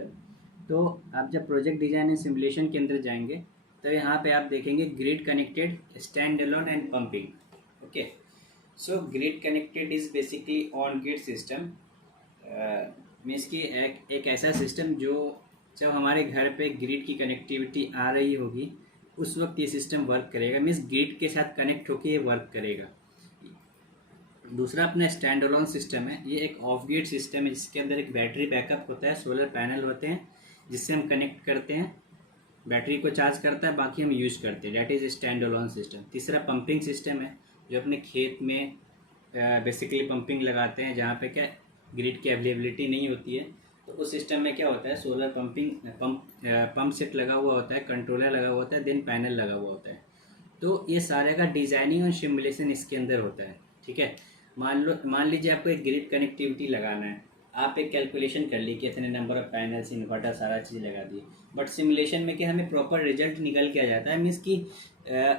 अंदर। तो आप जब प्रोजेक्ट डिजाइन एंड सिमुलेशन के अंदर जाएंगे तो यहाँ पे आप देखेंगे grid connected, stand alone and pumping. Okay, so grid connected is basically on grid system, means कि एक ऐसा सिस्टम जो जब हमारे घर पे ग्रिड की कनेक्टिविटी आ रही होगी उस वक्त ये सिस्टम वर्क करेगा, मीन्स ग्रिड के साथ कनेक्ट होकर ये वर्क करेगा। दूसरा अपना स्टैंड अलोन सिस्टम है, ये एक ऑफ ग्रिड सिस्टम है जिसके अंदर एक बैटरी बैकअप होता है, सोलर पैनल होते हैं जिससे हम कनेक्ट करते हैं, बैटरी को चार्ज करता है, बाकी हम यूज करते हैं, that is stand alone system. तीसरा पंपिंग सिस्टम है जो अपने खेत में बेसिकली पंपिंग लगाते हैं जहाँ पे क्या ग्रिड की अवेलेबिलिटी नहीं होती है, तो उस सिस्टम में क्या होता है सोलर पंप सेट लगा हुआ होता है, कंट्रोलर लगा हुआ होता है, देन पैनल लगा हुआ होता है। तो ये सारे का डिजाइनिंग और सिमुलेशन इसके अंदर होता है। ठीक है, मान लीजिए आपको एक ग्रिड कनेक्टिविटी लगाना है, आप एक कैलकुलेशन कर ली कि इतने नंबर ऑफ पैनल्स, इन्वर्टर, सारा चीज़ लगा दी, बट सिमुलेशन में क्या हमें प्रॉपर रिजल्ट निकल के आ जाता है, मीन्स कि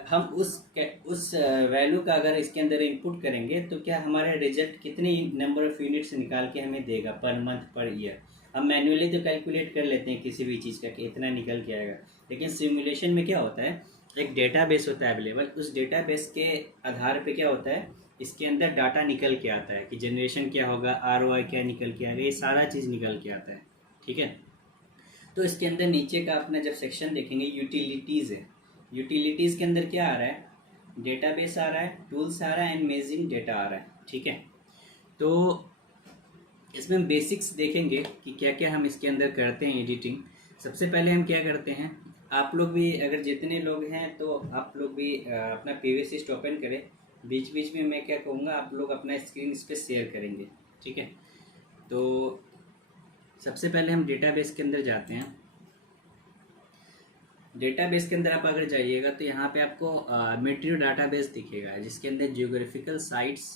हम उस वैल्यू का अगर इसके अंदर इनपुट करेंगे तो क्या हमारा रिजल्ट कितने नंबर ऑफ यूनिट्स निकाल के हमें देगा पर मंथ, पर ईयर। हम मैन्युअली तो कैलकुलेट कर लेते हैं किसी भी चीज़ का कि इतना निकल के आएगा, लेकिन सिमुलेशन में क्या होता है एक डेटाबेस होता है अवेलेबल, उस डेटाबेस के आधार पे क्या होता है इसके अंदर डाटा निकल के आता है कि जनरेशन क्या होगा, आरओआई क्या निकल के आएगा, ये सारा चीज़ निकल के आता है। ठीक है, तो इसके अंदर नीचे का अपना जब सेक्शन देखेंगे यूटिलिटीज़ है, यूटिलिटीज़ के अंदर क्या आ रहा है, डेटाबेस आ रहा है, टूल्स आ रहा है एंड मेजिंग डेटा आ रहा है। ठीक है, तो इसमें हम बेसिक्स देखेंगे कि क्या क्या हम इसके अंदर करते हैं एडिटिंग। सबसे पहले हम क्या करते हैं, आप लोग भी अगर जितने लोग हैं तो आप लोग भी अपना पीवीसी ओपन करें, बीच बीच में मैं क्या कहूँगा आप लोग अपना स्क्रीन इस पर शेयर करेंगे। ठीक है, तो सबसे पहले हम डेटाबेस के अंदर जाते हैं। डेटाबेस के अंदर आप अगर जाइएगा तो यहाँ पे आपको मेट्रियो डाटाबेस दिखेगा जिसके अंदर जियोग्राफिकल साइट्स,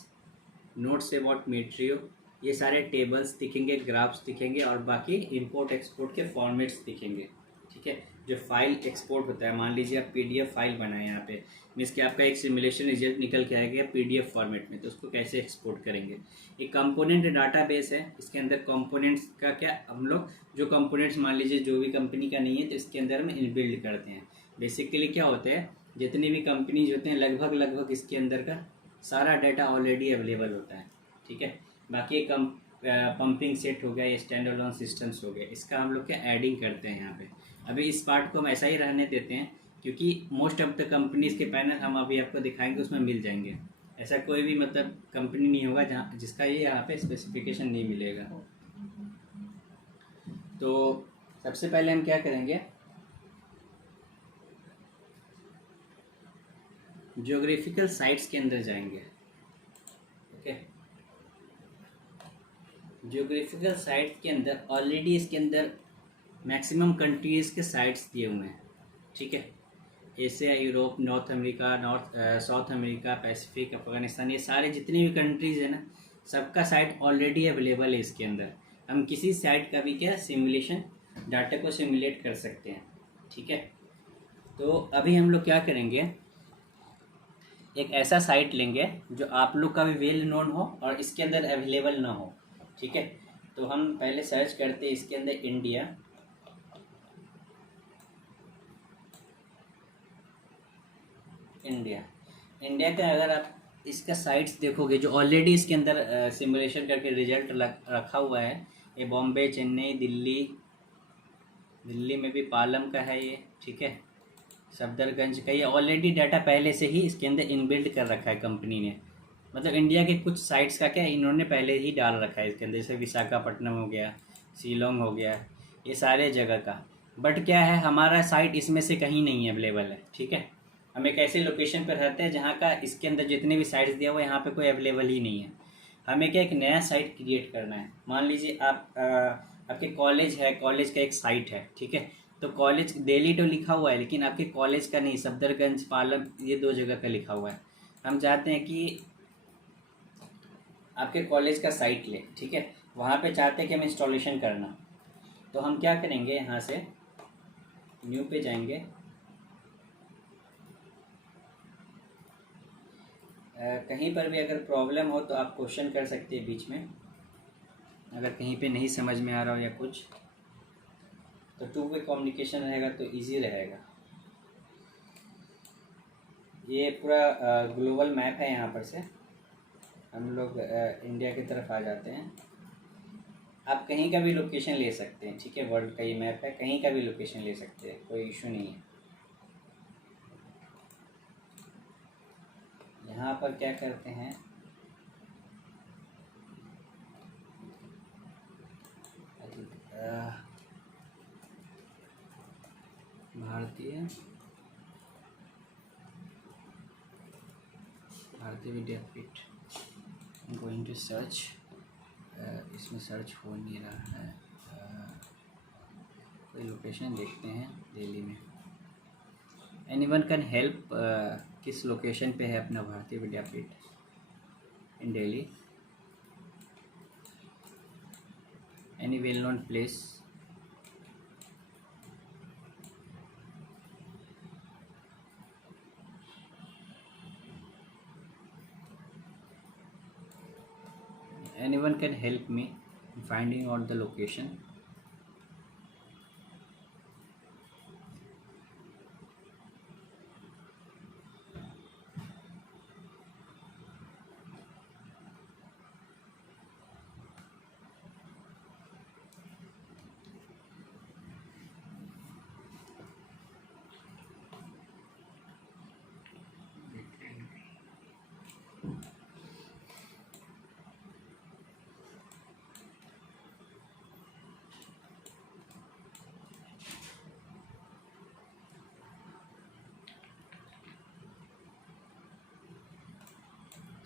नोट्स अबाउट मेट्रियो, ये सारे टेबल्स दिखेंगे, ग्राफ्स दिखेंगे और बाकी इंपोर्ट एक्सपोर्ट के फॉर्मेट्स दिखेंगे। ठीक है, जो फाइल एक्सपोर्ट होता है, मान लीजिए आप पीडीएफ फाइल बनाए यहाँ पे, मीन्स कि आपका एक सिमुलेशन रिजल्ट निकल के आएगा पीडीएफ फॉर्मेट में, तो उसको कैसे एक्सपोर्ट करेंगे। ये कंपोनेंट डाटाबेस है, इसके अंदर कंपोनेंट्स का क्या हम लोग जो कंपोनेंट्स मान लीजिए जो भी कंपनी का नहीं है तो इसके अंदर हम इनबिल्ड करते हैं। बेसिकली क्या होता है जितनी भी कंपनीज होते हैं लगभग इसके अंदर का सारा डाटा ऑलरेडी अवेलेबल होता है। ठीक है, बाकी कम पंपिंग सेट हो गया, ये स्टैंड अलोन सिस्टम्स हो गए, इसका हम लोग क्या एडिंग करते हैं यहाँ पे। अभी इस पार्ट को हम ऐसा ही रहने देते हैं क्योंकि मोस्ट ऑफ द कंपनीज के पैनल हम अभी आपको दिखाएंगे उसमें मिल जाएंगे, ऐसा कोई भी मतलब कंपनी नहीं होगा जहाँ जिसका ये यहाँ पे स्पेसिफिकेशन नहीं मिलेगा। तो सबसे पहले हम क्या करेंगे, ज्योग्राफिकल साइट्स के अंदर जाएंगे। ओके, ज्योग्राफिकल साइट के अंदर ऑलरेडी इसके अंदर मैक्सिमम कंट्रीज के साइट्स दिए हुए हैं। ठीक है, Asia, Europe, north America, south America, Pacific, Afghanistan, ये सारे जितनी भी कंट्रीज है ना सबका साइट ऑलरेडी अवेलेबल है इसके अंदर। हम किसी साइट का भी क्या सिमुलेशन डाटा को सिमुलेट कर सकते हैं। ठीक है, तो अभी हम लोग क्या करेंगे, एक ऐसा साइट लेंगे जो आप लोग का भी वेल नोन हो और इसके अंदर अवेलेबल ना हो। ठीक है, तो हम पहले सर्च करते हैं इसके अंदर इंडिया, इंडिया का अगर आप इसका साइट्स देखोगे जो ऑलरेडी इसके अंदर सिमुलेशन करके रिजल्ट रखा हुआ है, ये बॉम्बे, चेन्नई, दिल्ली में भी पालम का है ये। ठीक है, सफदरगंज का, ये ऑलरेडी डाटा पहले से ही इसके अंदर इनबिल्ड कर रखा है कंपनी ने, मतलब इंडिया के कुछ साइट्स का क्या इन्होंने पहले ही डाल रखा है इसके अंदर, जैसे विशाखापट्टनम हो गया, शिलोंग हो गया, ये सारे जगह का। बट क्या है हमारा साइट इसमें से कहीं नहीं अवेलेबल है। ठीक है, हम एक ऐसे लोकेशन पर रहते हैं जहाँ का इसके अंदर जितने भी साइट्स दिया हुआ है यहाँ पे कोई अवेलेबल ही नहीं है। हमें क्या एक नया साइट क्रिएट करना है, मान लीजिए आप आपके कॉलेज है, कॉलेज का एक साइट है। ठीक है, तो कॉलेज दिल्ली तो लिखा हुआ है लेकिन आपके कॉलेज का नहीं, सफदरगंज, पालम, ये 2 जगह का लिखा हुआ है। हम चाहते हैं कि आपके कॉलेज का साइट ले। ठीक है, वहाँ पे चाहते हैं कि हम इंस्टॉलेशन करना, तो हम क्या करेंगे यहाँ से न्यू पे जाएंगे, कहीं पर भी अगर प्रॉब्लम हो तो आप क्वेश्चन कर सकते हैं बीच में, अगर कहीं पे नहीं समझ में आ रहा हो या कुछ। तो टू वे कम्युनिकेशन रहेगा तो इजी रहेगा। ये पूरा ग्लोबल मैप है। यहाँ पर से हम लोग इंडिया की तरफ आ जाते हैं। आप कहीं का भी लोकेशन ले सकते हैं, ठीक है। वर्ल्ड का ये मैप है, कहीं का भी लोकेशन ले सकते हैं, कोई इशू नहीं है। यहाँ पर क्या करते हैं, भारतीय विद्यापीठ गोइंग टू सर्च। इसमें सर्च हो नहीं रहा है। कोई लोकेशन देखते हैं दिल्ली में। एनीवन कैन हेल्प, किस लोकेशन पे है अपना Bharati Vidyapeeth in Delhi? Any well known place? Anyone can help me in finding out the location?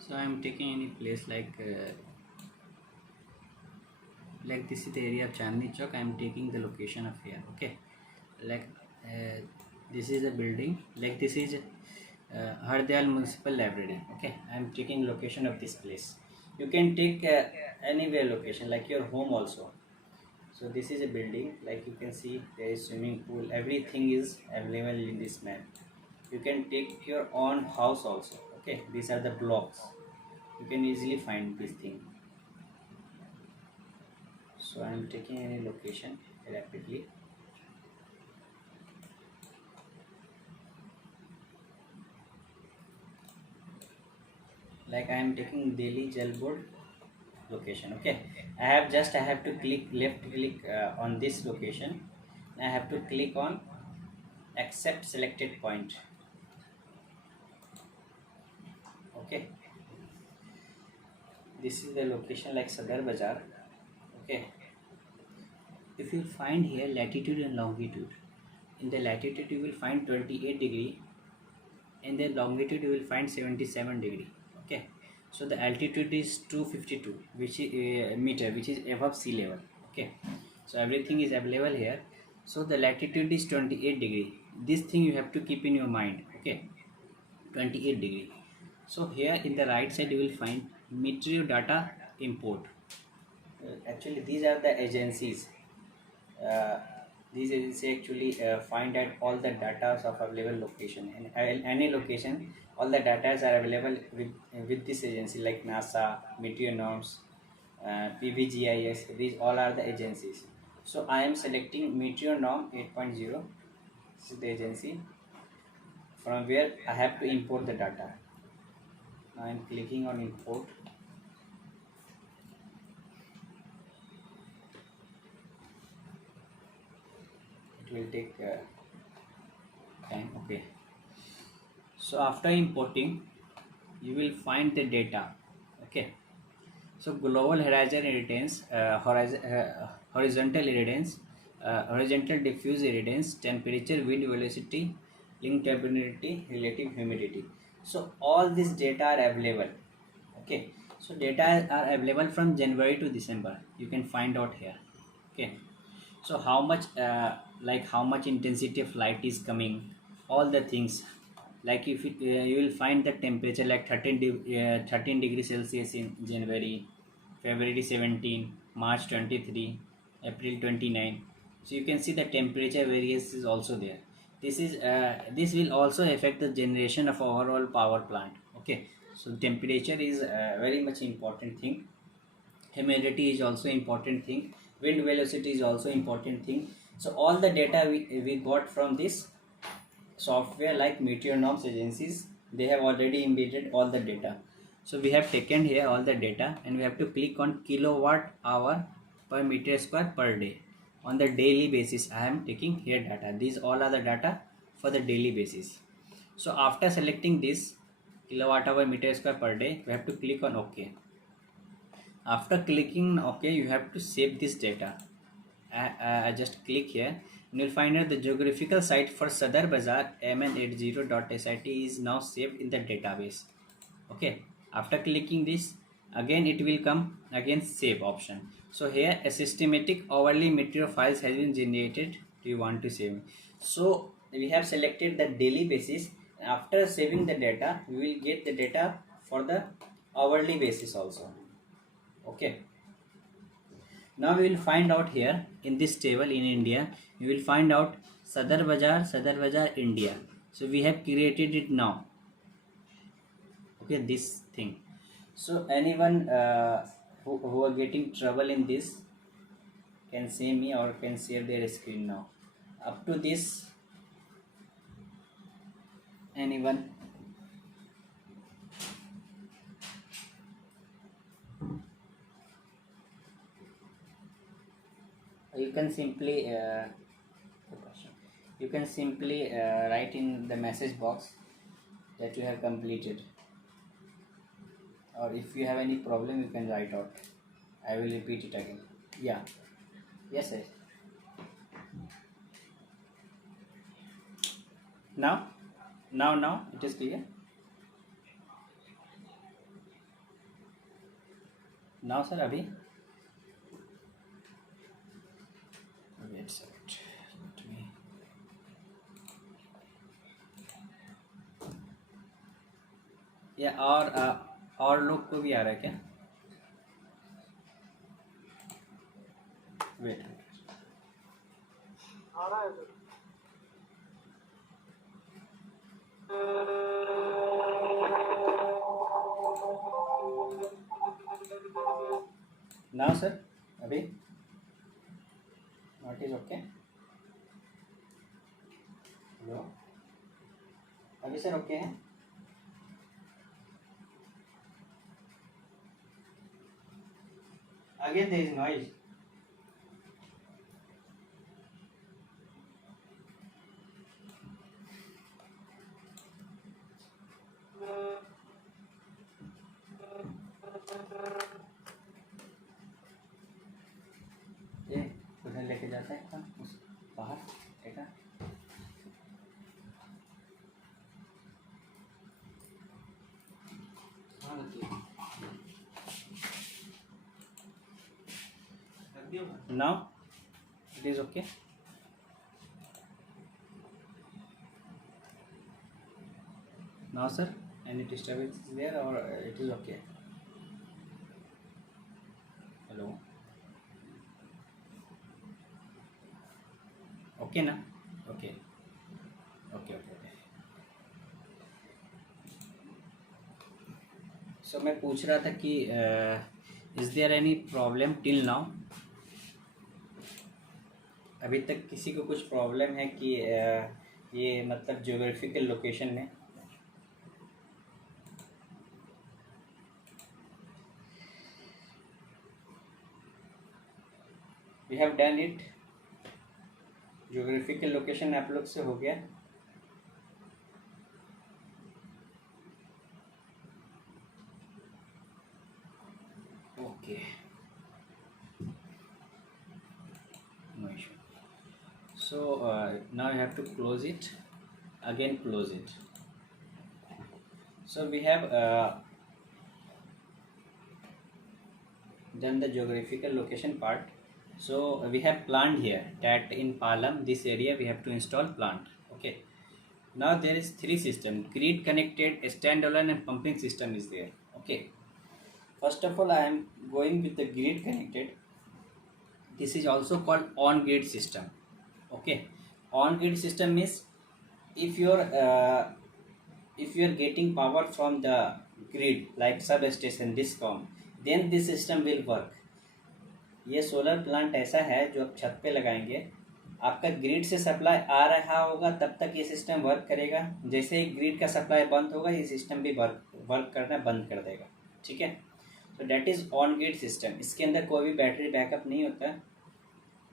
So I am taking any place like this is the area of Chandni Chowk. I am taking the location of here. Okay, like this is a building. Like this is Hardayal Municipal Library. Okay, I am taking location of this place. You can take anywhere location like your home also. So this is a building. Like you can see, there is swimming pool. Everything is available in this map. You can take your own house also. Okay, these are the blocks. You can easily find this thing. So I am taking any location rapidly. Like I am taking Delhi Jal Board location. Okay, I have to click left click on this location. I have to click on accept selected point. Okay, this is the location like Sadar Bazaar. Okay, if you find here latitude and longitude, in the latitude you will find 28 degree, in the longitude you will find 77 degree. Okay, so the altitude is 252 which is meter, which is above sea level. Okay, so everything is available here. So the latitude is 28 degree. This thing you have to keep in your mind. Okay, 28 degree. So here in the right side you will find Meteo data import. Actually these are the agencies. uh, these agencies actually find out all the data of available location, and any location all the data are available with this agency like NASA, Meteornoms, PVGIS. These all are the agencies. So I am selecting Meteornom 8.0. This is the agency from where I have to import the data. I am clicking on import. It will take time. Okay, so after importing you will find the data. Okay, so global horizon irradiance, horizontal irradiance, horizontal diffuse irradiance, temperature, wind velocity, link turbidity, relative humidity. So all this data are available. Okay, so data are available from January to December. You can find out here. Okay, so how much how much intensity of light is coming, all the things. Like if you will find the temperature like 13 degrees Celsius in January, February 17, March 23, April 29. So you can see the temperature variance is also there. This will also affect the generation of overall power plant. Okay, so temperature is very much important thing. Humidity is also important thing. Wind velocity is also important thing. So all the data we got from this software like meteoronomes agencies, they have already embedded all the data. So we have taken here all the data and we have to click on kilowatt hour per meter square per day. On the daily basis I am taking here data. These all are the data for the daily basis. So after selecting this kilowatt hour meter square per day, we have to click on OK. After clicking OK, you have to save this data. I just click here and you'll find out the geographical site for Sadar Bazaar mn80.sit is now saved in the database. Okay, after clicking this, again it will come again save option. So here a systematic hourly material files has been generated. Do you want to save? So we have selected the daily basis. After saving the data, we will get the data for the hourly basis also. Okay, now we will find out here in this table in India, you will find out Sadar Bazaar India. So we have created it now. Okay, this thing. So anyone who are getting trouble in this can say me or can share their screen now. Up to this, anyone? You can simply write in the message box that you have completed, or if you have any problem you can write out. I will repeat it again. Yeah. Yes, sir. Now it is clear. Now sir, abhi wait a second. Let me. या और लोग को भी आ रहा है क्या? Wait आ रहा है सर. Now sir, अभी what is okay? Hello, अभी सर ओके है? Again there is noise. ये उधर लेके जाता है क्या उस बाहर देखा? Now it is okay. Now sir, any disturbance is there or it is okay? Hello. Okay ना? Okay. Okay. So मैं पूछ रहा था कि is there any problem till now? अभी तक किसी को कुछ प्रॉब्लम है कि ये मतलब ज्योग्राफिकल लोकेशन में? We have done it. Geographical location आप लोग से हो गया. Okay, no issue. So now you have to close it. Again close it. So we have done the geographical location part. So we have planned here that in Palam this area we have to install plant. Okay, now there is three system: grid connected, standalone and pumping system is there. Okay, first of all I am going with the grid connected. This is also called on grid system. Okay, on grid system means if you are getting power from the grid like substation, discom, then this system will work. ये solar plant ऐसा है जो आप छत पे लगाएंगे, आपका grid से सप्लाई आ रहा होगा तब तक ये सिस्टम वर्क करेगा। जैसे ही ग्रिड का सप्लाई बंद होगा ये सिस्टम भी वर्क करना बंद कर देगा। ठीक है, तो that is on grid system. इसके अंदर कोई भी बैटरी बैकअप नहीं होता,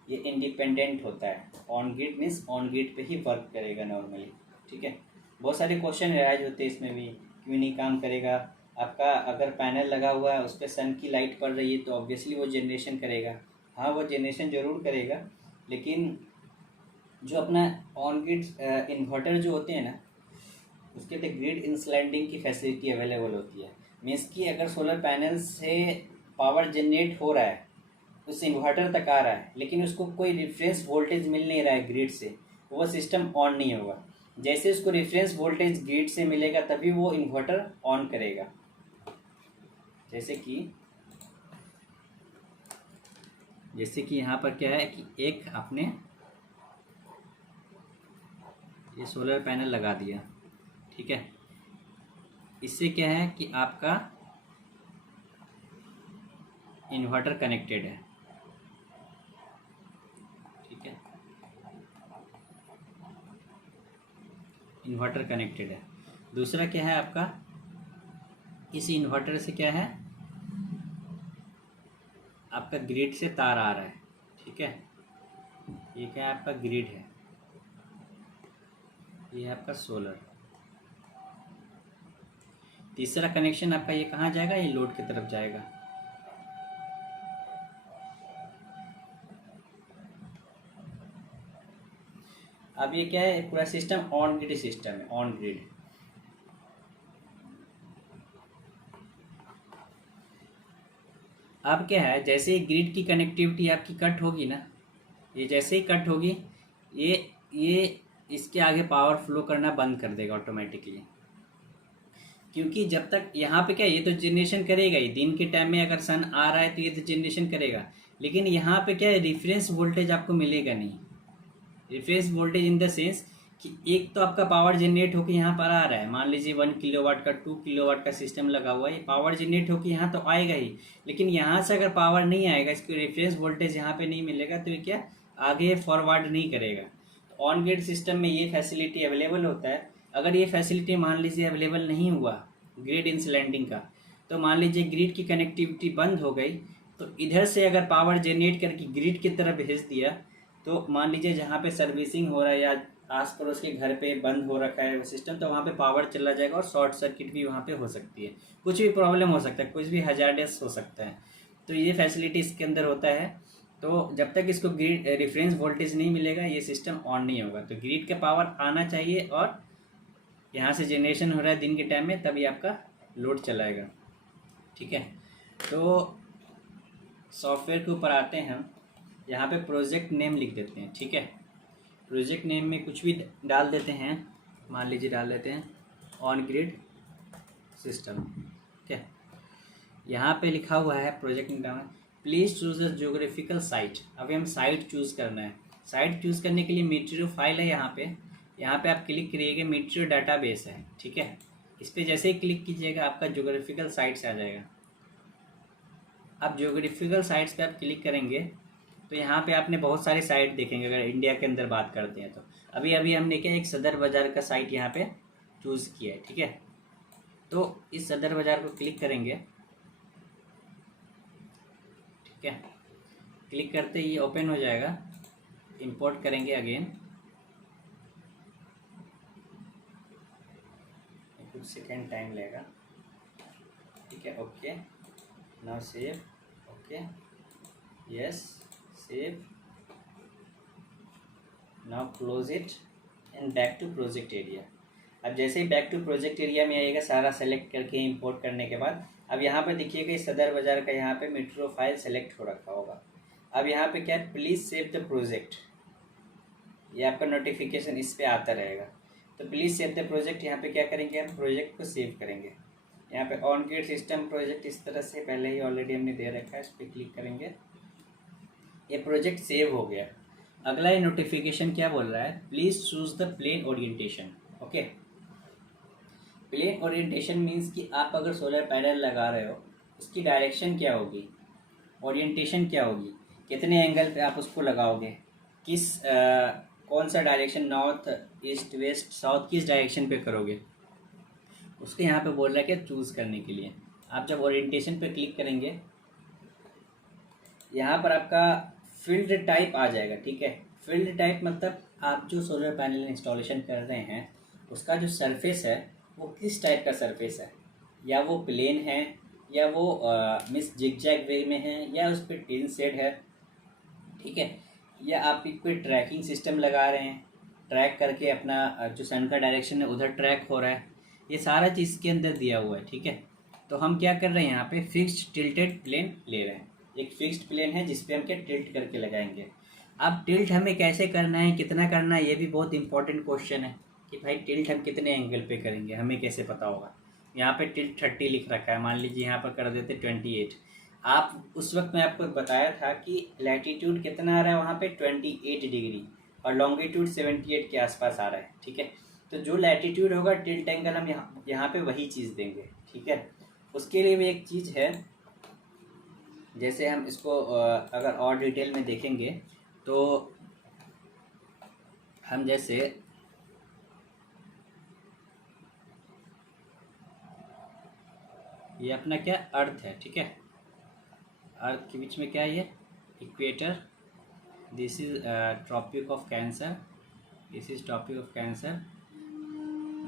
ये इंडिपेंडेंट होता है। On grid means on grid पे ही वर्क करेगा नॉर्मली। ठीक है, बहुत सारे क्वेश्चन राइज होते हैं इसमें भी, क्यों नहीं काम करेगा। आपका अगर पैनल लगा हुआ है उस पर सन की लाइट पड़ रही है तो ऑब्वियसली वो जनरेशन करेगा। हाँ, वो जनरेशन ज़रूर करेगा, लेकिन जो अपना ऑन ग्रिड इन्वर्टर जो होते हैं ना, उसके लिए ग्रिड इंसलैंडिंग की फैसिलिटी अवेलेबल होती है। मीन्स कि अगर सोलर पैनल से पावर जनरेट हो रहा है, उस इन्वर्टर तक आ रहा है, लेकिन उसको कोई रेफरेंस वोल्टेज मिल नहीं रहा है ग्रिड से, वो सिस्टम ऑन नहीं होगा। जैसे उसको रेफरेंस वोल्टेज ग्रिड से मिलेगा तभी वो इन्वर्टर ऑन करेगा। जैसे कि यहाँ पर क्या है कि एक आपने ये सोलर पैनल लगा दिया। ठीक है, इससे क्या है कि आपका इन्वर्टर कनेक्टेड है। ठीक है, इन्वर्टर कनेक्टेड है। दूसरा क्या है आपका, इस इन्वर्टर से क्या है, आपका ग्रिड से तार आ रहा है। ठीक है, ये क्या है, आपका ग्रिड है, ये है आपका सोलर। तीसरा कनेक्शन आपका ये कहाँ जाएगा, ये लोड की तरफ जाएगा। अब ये क्या है, पूरा सिस्टम ऑन ग्रिड सिस्टम है, ऑन ग्रिड। अब क्या है, जैसे ही ग्रिड की कनेक्टिविटी आपकी कट होगी ना, ये जैसे ही कट होगी, ये इसके आगे पावर फ्लो करना बंद कर देगा ऑटोमेटिकली। क्योंकि जब तक यहाँ पे क्या, ये तो जनरेशन करेगा ही, दिन के टाइम में अगर सन आ रहा है तो ये तो जनरेशन करेगा, लेकिन यहाँ पे क्या है, रेफरेंस वोल्टेज आपको मिलेगा नहीं। Reference voltage in the sense कि एक तो आपका पावर जनरेट होकर यहाँ पर आ रहा है, मान लीजिए 1 किलोवाट का 2 किलोवाट का सिस्टम लगा हुआ है, ये पावर जनरेट होकर यहाँ तो आएगा ही, लेकिन यहाँ से अगर पावर नहीं आएगा, इसको रेफरेंस वोल्टेज यहाँ पे नहीं मिलेगा, तो ये क्या आगे फॉरवर्ड नहीं करेगा। तो ऑन ग्रिड सिस्टम में ये फैसिलिटी अवेलेबल होता है। अगर ये फैसिलिटी मान लीजिए अवेलेबल नहीं हुआ ग्रिड इंसलैंडिंग का, तो मान लीजिए ग्रिड की कनेक्टिविटी बंद हो गई, तो इधर से अगर पावर जनरेट करके ग्रिड की तरफ भेज दिया, तो मान लीजिए जहाँ पे सर्विसिंग हो रहा है या आस पड़ोस के घर पे बंद हो रखा है वो सिस्टम, तो वहाँ पे पावर चला जाएगा और शॉर्ट सर्किट भी वहाँ पे हो सकती है, कुछ भी प्रॉब्लम हो सकता है, कुछ भी हजार्डस हो सकता है। तो ये फैसिलिटी इसके अंदर होता है। तो जब तक इसको ग्रिड रेफरेंस वोल्टेज नहीं मिलेगा ये सिस्टम ऑन नहीं होगा। तो ग्रिड का पावर आना चाहिए और यहाँ से जनरेशन हो रहा है दिन के टाइम में, तभी आपका लोड चलाएगा। ठीक है, तो सॉफ्टवेयर के ऊपर आते हैं हम। यहाँ पे प्रोजेक्ट नेम लिख देते हैं। ठीक है, प्रोजेक्ट नेम में कुछ भी डाल देते हैं, मान लीजिए डाल देते हैं ऑन ग्रिड सिस्टम। ठीक है, यहाँ पे लिखा हुआ है project name, please choose a geographical site. अभी हम साइट चूज़ करना है। साइट चूज़ करने के लिए मीटरियो फाइल है यहाँ पे आप क्लिक करिएगा, मीटरियो डाटाबेस है। ठीक है, इस पर जैसे ही क्लिक कीजिएगा आपका ज्योग्राफिकल साइट्स आ जाएगा। अब ज्योग्राफिकल साइट्स पे आप क्लिक करेंगे तो यहाँ पे आपने बहुत सारे साइट देखेंगे। अगर इंडिया के अंदर बात करते हैं तो अभी हमने क्या एक सदर बाज़ार का साइट यहाँ पे चूज़ किया है। ठीक है, तो इस सदर बाज़ार को क्लिक करेंगे। ठीक है, क्लिक करते ही ये ओपन हो जाएगा। इंपोर्ट करेंगे अगेन, कुछ सेकेंड टाइम लेगा। ठीक है, okay, now save, okay, yes, save, now close it and back to project area. अब जैसे ही बैक टू प्रोजेक्ट एरिया में आएगा, सारा सेलेक्ट करके इंपोर्ट करने के बाद, अब यहाँ पे देखिएगा इस सदर बाज़ार का यहाँ पे मेट्रो फाइल सेलेक्ट हो रखा होगा। अब यहाँ पे क्या है, प्लीज़ सेव द प्रोजेक्ट, ये आपका नोटिफिकेशन इस पर आता रहेगा। तो प्लीज़ सेव द प्रोजेक्ट, यहाँ पे क्या करेंगे, हम प्रोजेक्ट को सेव करेंगे। यहाँ पे ऑन ग्रिड सिस्टम प्रोजेक्ट इस तरह से पहले ही ऑलरेडी हमने दे रखा है, इस पर क्लिक करेंगे, ये प्रोजेक्ट सेव हो गया। अगला ये नोटिफिकेशन क्या बोल रहा है, please choose the plane orientation. Okay, plane orientation means कि आप अगर सोलर पैनल लगा रहे हो उसकी डायरेक्शन क्या होगी, ओरिएंटेशन क्या होगी। कितने एंगल पे आप उसको लगाओगे, किस कौन सा direction, north east west south, किस डायरेक्शन पे करोगे, उसके यहाँ पे बोल रहा है कि चूज़ करने के लिए। आप जब ओरिएंटेशन पे क्लिक करेंगे, यहाँ पर आपका फील्ड टाइप आ जाएगा। ठीक है, फील्ड टाइप मतलब आप जो सोलर पैनल इंस्टॉलेशन कर रहे हैं उसका जो सरफेस है वो किस टाइप का सरफेस है, या वो प्लेन है, या वो मिस जिगजैग वे में है, या उस पर टिन शेड है। ठीक है, या आप कोई ट्रैकिंग सिस्टम लगा रहे हैं, ट्रैक करके अपना जो सन का डायरेक्शन है उधर ट्रैक हो रहा है, ये सारा चीज़ के अंदर दिया हुआ है। ठीक है, तो हम क्या कर रहे हैं, यहाँ पे फिक्स्ड टिल्टेड प्लेन ले रहे हैं। एक फिक्स्ड प्लेन है जिसपे हम क्या टिल्ट करके लगाएंगे। अब टिल्ट हमें कैसे करना है, कितना करना है, ये भी बहुत इंपॉर्टेंट क्वेश्चन है कि भाई टिल्ट हम कितने एंगल पे करेंगे, हमें कैसे पता होगा। यहाँ पे टिल्ट 30 लिख रखा है, मान लीजिए यहाँ पर कर देते 28। आप उस वक्त मैं आपको बताया था कि लैटीट्यूड कितना आ रहा है वहाँ पे 28 डिग्री, और लॉन्गिट्यूड 78 के आसपास आ रहा है। ठीक है, तो जो लैटीट्यूड होगा टिल्ट एंगल हम यहाँ पे वही चीज़ देंगे। ठीक है, उसके लिए भी एक चीज़ है, जैसे हम इसको अगर और डिटेल में देखेंगे तो हम जैसे ये अपना क्या अर्थ है। ठीक है, अर्थ के बीच में क्या है, ये equator, this is tropic of cancer, this is tropic of cancer,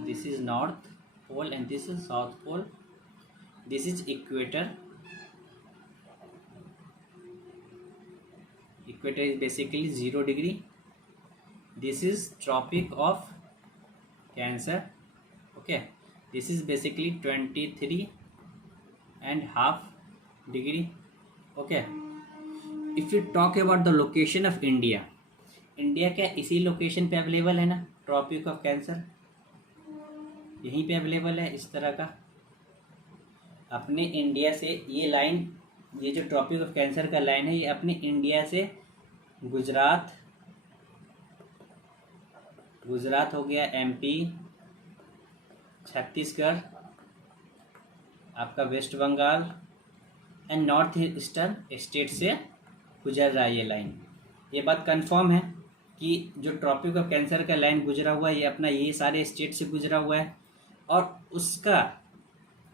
this is north pole and this is south pole, this is equator, equator is basically 0 degree, this is tropic of cancer, okay, this is basically 23.5 degree. Okay, if you talk about the location of India, India क्या इसी location पे available है ना, tropic of cancer यहीं पे available है इस तरह का। अपने इंडिया से ये लाइन, ये जो ट्रॉपिक ऑफ कैंसर का लाइन है, ये अपने इंडिया से गुजरात, गुजरात हो गया, एमपी, छत्तीसगढ़, आपका West Bengal and north eastern state से गुजर रहा है ये लाइन। ये बात कंफर्म है कि जो ट्रॉपिक ऑफ कैंसर का लाइन गुजरा हुआ है ये अपना ये सारे स्टेट से गुजरा हुआ है, और उसका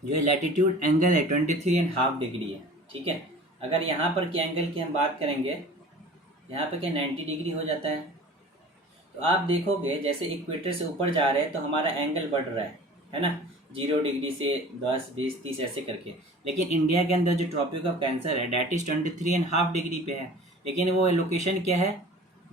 जो लैटिट्यूड एंगल है 23.5 डिग्री है। ठीक है, अगर यहाँ पर के एंगल की हम बात करेंगे, यहाँ पर क्या 90 डिग्री हो जाता है। तो आप देखोगे जैसे इक्वेटर से ऊपर जा रहे हैं तो हमारा एंगल बढ़ रहा है ना, 0 डिग्री से 10 20 30 ऐसे करके। लेकिन इंडिया के अंदर जो ट्रॉपिक ऑफ कैंसर है डैट इज 23.5 डिग्री पे है, लेकिन वो लोकेशन क्या है,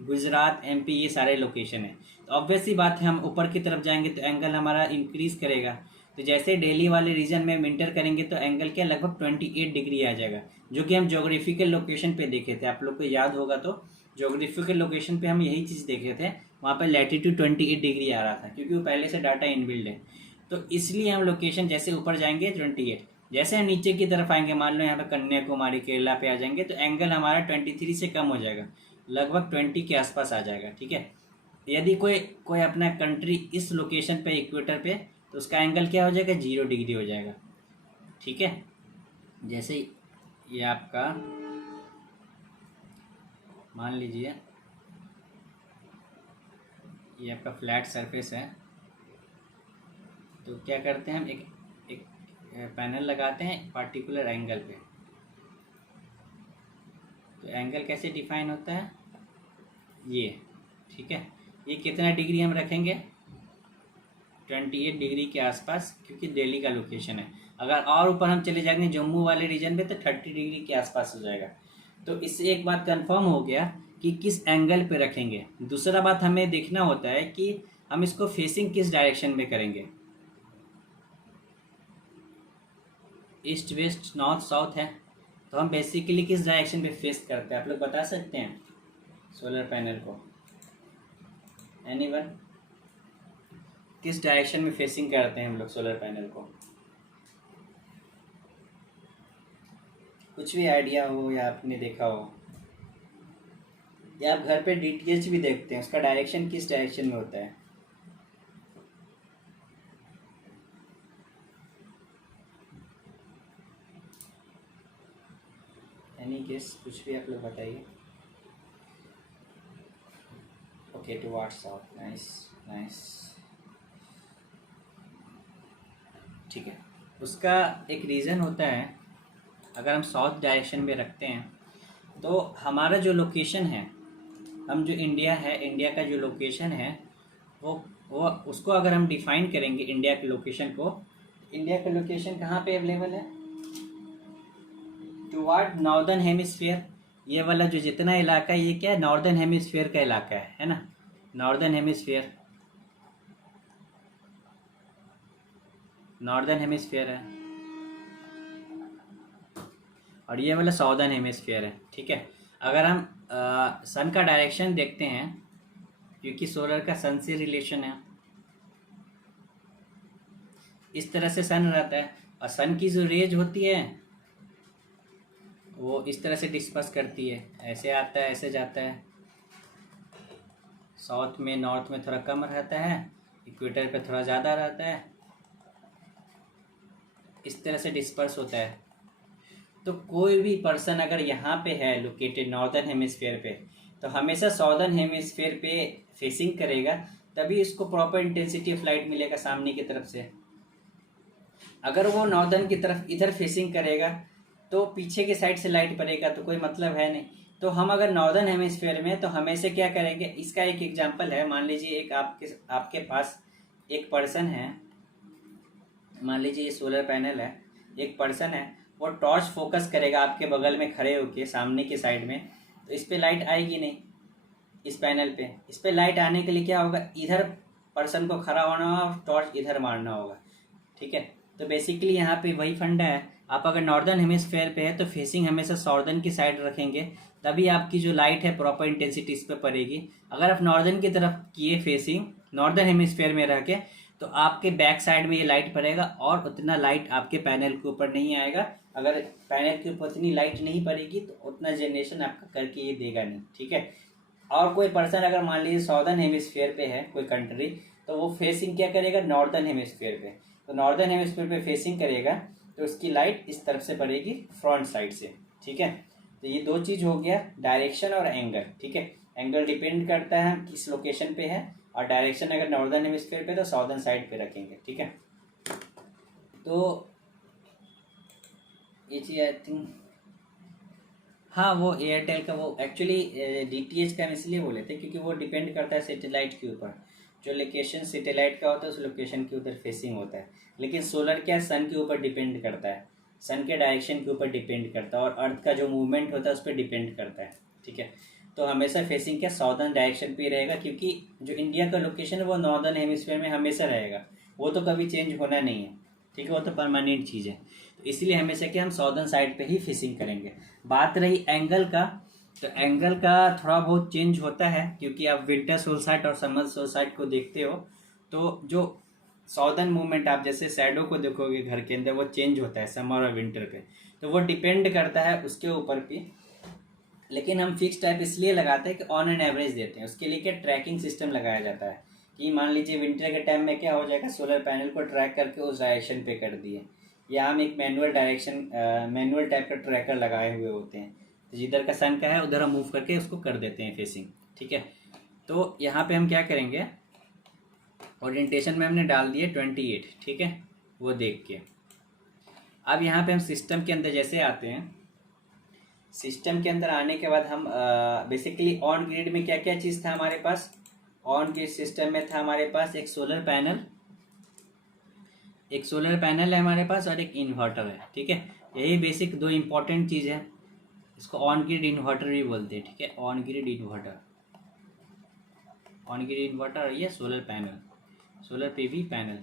गुजरात, एमपी, ये सारे लोकेशन है। तो ऑब्वियस सी बात है हम ऊपर की तरफ जाएंगे तो एंगल हमारा इंक्रीज करेगा। तो जैसे दिल्ली वाले रीजन में इंटर करेंगे तो एंगल क्या लगभग 28 डिग्री आ जाएगा, जो कि हम ज्योग्राफिकल लोकेशन पे देखे थे। आप लोग को याद होगा तो ज्योग्राफिकल लोकेशन पे हम यही चीज़ देखे थे, वहाँ पर लैटिट्यूड 28 डिग्री आ रहा था क्योंकि वो पहले से डाटा इनबिल्ड है। तो इसलिए हम लोकेशन जैसे ऊपर जाएंगे 28, जैसे हम नीचे की तरफ आएंगे, मान लो यहाँ पे कन्याकुमारी केरला पे आ जाएंगे तो एंगल हमारा 23 से कम हो जाएगा, लगभग 20 के आसपास आ जाएगा। ठीक है, यदि कोई कोई अपना कंट्री इस लोकेशन पे इक्वेटर पे, तो उसका एंगल क्या हो जाएगा, 0 डिग्री हो जाएगा। ठीक है, जैसे ये आपका मान लीजिए ये आपका फ्लैट सरफेस है, तो क्या करते हैं हम एक एक पैनल लगाते हैं पार्टिकुलर एंगल पे। तो एंगल कैसे डिफाइन होता है, ये, ठीक है, ये कितना डिग्री हम रखेंगे, 28 डिग्री के आसपास, क्योंकि दिल्ली का लोकेशन है। अगर और ऊपर हम चले जाएंगे जम्मू वाले रीजन में तो 30 डिग्री के आसपास हो जाएगा। तो इससे एक बात कंफर्म हो गया कि किस एंगल पे रखेंगे। दूसरा बात हमें देखना होता है कि हम इसको फेसिंग किस डायरेक्शन में करेंगे, ईस्ट वेस्ट नॉर्थ साउथ है, तो हम बेसिकली किस डायरेक्शन पे फेस करते हैं, आप लोग बता सकते हैं सोलर पैनल को, एनीवन, किस डायरेक्शन में फेसिंग करते हैं हम लोग सोलर पैनल को, कुछ भी आइडिया हो या आपने देखा हो, या आप घर पे डीटीएच भी देखते हैं उसका डायरेक्शन किस डायरेक्शन में होता है। एनी गेस, कुछ भी आप लोग बताइए। Okay towards south, nice nice. ठीक है, उसका एक रीज़न होता है, अगर हम साउथ डायरेक्शन में रखते हैं तो हमारा जो लोकेशन है, हम जो इंडिया है, इंडिया का जो लोकेशन है वो उसको अगर हम डिफाइन करेंगे इंडिया के लोकेशन को, इंडिया का लोकेशन कहाँ पे अवेलेबल है, टुवर्ड नॉर्दर्न हेमिस्फीयर। ये वाला जो जितना इलाका है ये क्या है, नॉर्दर्न हेमिस्फीयर का इलाका है ना, नॉर्दर्न हेमिस्फीयर, नॉर्दर्न हेमिस्फीयर है, और ये वाला साउदर्न हेमिस्फीयर है। ठीक है, अगर हम सन का डायरेक्शन देखते हैं, क्योंकि सोलर का सन से रिलेशन है, इस तरह से सन रहता है, और सन की जो रेज होती है वो इस तरह से डिस्पर्स करती है, ऐसे आता है ऐसे जाता है, साउथ में नॉर्थ में थोड़ा कम रहता है, इक्वेटर पे थोड़ा ज़्यादा रहता है, इस तरह से डिस्पर्स होता है। तो कोई भी पर्सन अगर यहाँ पे है लोकेटेड नॉर्दर्न हेमिस्फीयर पे, तो हमेशा साउदर्न हेमिस्फीयर पे फेसिंग करेगा, तभी इसको प्रॉपर इंटेंसिटी ऑफ लाइट मिलेगा सामने की तरफ से। अगर वो नॉर्दर्न की तरफ इधर फेसिंग करेगा तो पीछे की साइड से लाइट पड़ेगा, तो कोई मतलब है नहीं। तो हम अगर नॉर्दर्न हेमिस्फीयर में, तो हमेशा क्या करेंगे, इसका एक एग्जांपल है, मान लीजिए एक आपके पास एक पर्सन है, मान लीजिए ये सोलर पैनल है, एक पर्सन है, वो टॉर्च फोकस करेगा आपके बगल में खड़े होके सामने की साइड में, तो इस पे लाइट आएगी नहीं, इस पैनल पे। इस पे लाइट आने के लिए क्या होगा, इधर पर्सन को खड़ा होना होगा और टॉर्च इधर मारना होगा। ठीक है, तो बेसिकली यहाँ पे वही फंडा है, आप अगर नॉर्दर्न हेमिस्फीयर पे है तो फेसिंग हमेशा साउदर्न की साइड रखेंगे, तभी आपकी जो लाइट है प्रॉपर इंटेंसिटी इस पर पड़ेगी। अगर आप नॉर्दर्न की तरफ किए फेसिंग, नॉर्दर्न हेमिस्फीयर में रह के, तो आपके बैक साइड में ये लाइट पड़ेगा और उतना लाइट आपके पैनल के ऊपर नहीं आएगा। अगर पैनल के ऊपर उतनी लाइट नहीं पड़ेगी तो उतना जनरेशन आपका करके ये देगा नहीं। ठीक है, और कोई पर्सन अगर मान लीजिए साउदर्न हेमिस्फीयर पे है कोई कंट्री, तो वो फेसिंग क्या करेगा, नॉर्दर्न हेमिस्फीयर पे, तो नॉर्दर्न हेमिस्फीयर पे फेसिंग करेगा तो उसकी लाइट इस तरफ से पड़ेगी फ्रंट साइड से। ठीक है, तो ये दो चीज़ हो गया, डायरेक्शन और एंगल। ठीक है, एंगल डिपेंड करता है हम किस लोकेशन पे है, और डायरेक्शन अगर नॉर्दर्न हेमिस्फीयर पे तो साउदर्न साइड पे रखेंगे। ठीक है, तो ये चीज़ आई थिंक, हाँ वो एयरटेल का, वो एक्चुअली डीटीएच का हम इसलिए बोले थे क्योंकि वो डिपेंड करता है सैटेलाइट के ऊपर, जो लोकेशन सैटेलाइट का होता है उस लोकेशन के उधर फेसिंग होता है। लेकिन सोलर क्या, सन के ऊपर डिपेंड करता है, सन के डायरेक्शन के ऊपर डिपेंड करता है, और अर्थ का जो मूवमेंट होता है उस पर डिपेंड करता है। ठीक है, तो हमेशा फेसिंग क्या साउदर्न डायरेक्शन पे ही रहेगा, क्योंकि जो इंडिया का लोकेशन है वो नॉर्दर्न हेमिस्फीयर में हमेशा रहेगा, वो तो कभी चेंज होना नहीं है। ठीक है, वो तो परमानेंट चीज़ है, तो इसलिए हमेशा कि हम साउदर्न साइड पे ही फिशिंग करेंगे। बात रही एंगल का, तो एंगल का थोड़ा बहुत चेंज होता है, क्योंकि आप विंटर सोलसाइट और समर सोलसाइट को देखते हो, तो जो साउदर्न मूवमेंट आप जैसे शैडो को देखोगे घर के अंदर, वो चेंज होता है समर और विंटर पे, तो वो डिपेंड करता है उसके ऊपर भी। लेकिन हम फिक्स टाइप इसलिए लगाते हैं कि ऑन एन एवरेज देते हैं, उसके लिए क्या ट्रैकिंग सिस्टम लगाया जाता है, कि मान लीजिए विंटर के टाइम में क्या हो जाएगा, सोलर पैनल को ट्रैक करके उस डायरेक्शन पे कर दिए, या हम एक मैनुअल टाइप का ट्रैकर लगाए हुए होते हैं, तो जिधर का सन का है उधर हम मूव करके उसको कर देते हैं फेसिंग। ठीक है, तो यहाँ पे हम क्या करेंगे, ओरिएंटेशन में हमने डाल दिए 28। ठीक है, वो देख के अब यहाँ पे हम सिस्टम के अंदर जैसे आते हैं, सिस्टम के अंदर आने के बाद हम बेसिकली ऑन ग्रिड में क्या क्या चीज़ था हमारे पास, ऑन ग्रिड सिस्टम में था हमारे पास एक सोलर पैनल, है हमारे पास, और एक इन्वर्टर है। ठीक है, यही बेसिक दो इंपॉर्टेंट चीज़ है, इसको ऑन ग्रिड इन्वर्टर भी बोलते हैं। ठीक है, ऑन ग्रिड इन्वर्टर, और ये solar panel, solar PV panel.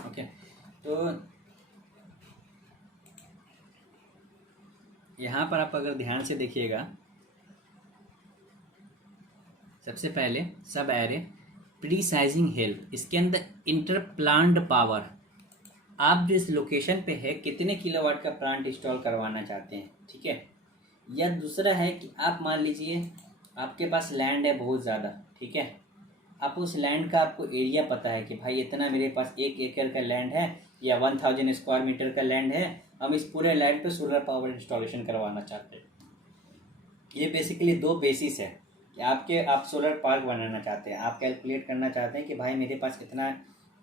Okay, तो यहाँ पर आप अगर ध्यान से देखिएगा, सबसे पहले सब एरे प्री साइजिंग हेल्प, इसके अंदर इंटर प्लांट पावर, आप जो इस लोकेशन पे है कितने किलोवाट का प्लांट इंस्टॉल करवाना चाहते हैं। ठीक है, या दूसरा है कि आप मान लीजिए आपके पास लैंड है बहुत ज़्यादा। ठीक है, आप उस लैंड का आपको एरिया पता है कि भाई इतना मेरे पास 1 एकड़ का लैंड है या 1000 स्क्वायर मीटर का लैंड है, हम इस पूरे लैंड पे सोलर पावर इंस्टॉलेशन करवाना चाहते हैं। ये बेसिकली दो बेसिस है कि आप सोलर पार्क बनाना चाहते हैं, आप कैलकुलेट करना चाहते हैं कि भाई मेरे पास कितना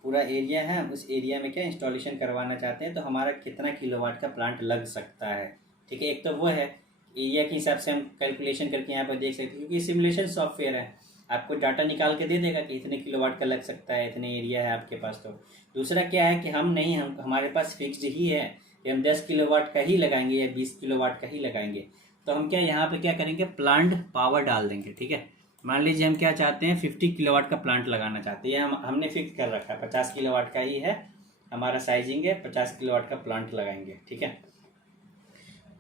पूरा एरिया है, उस एरिया में क्या इंस्टॉलेशन करवाना चाहते हैं, तो हमारा कितना किलोवाट का प्लांट लग सकता है। ठीक है, एक तो वो है एरिया के हिसाब से हम कैलकुलेशन करके यहाँ पर देख सकते हैं, क्योंकि सिमुलेशन सॉफ्टवेयर है, आपको डाटा निकाल के दे देगा कि इतने किलोवाट का लग सकता है, इतने एरिया है आपके पास। तो दूसरा क्या है कि हम हमारे पास फिक्स्ड ही है कि हम 10 किलोवाट का ही लगाएंगे या 20 किलोवाट का ही लगाएंगे। तो हम क्या यहाँ पे क्या करेंगे, प्लांट पावर डाल देंगे। ठीक है, मान लीजिए हम क्या चाहते हैं, 50 किलोवाट का प्लांट लगाना चाहते हैं, हमने फिक्स कर रखा है 50 किलोवाट का ही है हमारा साइजिंग है, 50 किलोवाट का प्लांट लगाएंगे। ठीक है,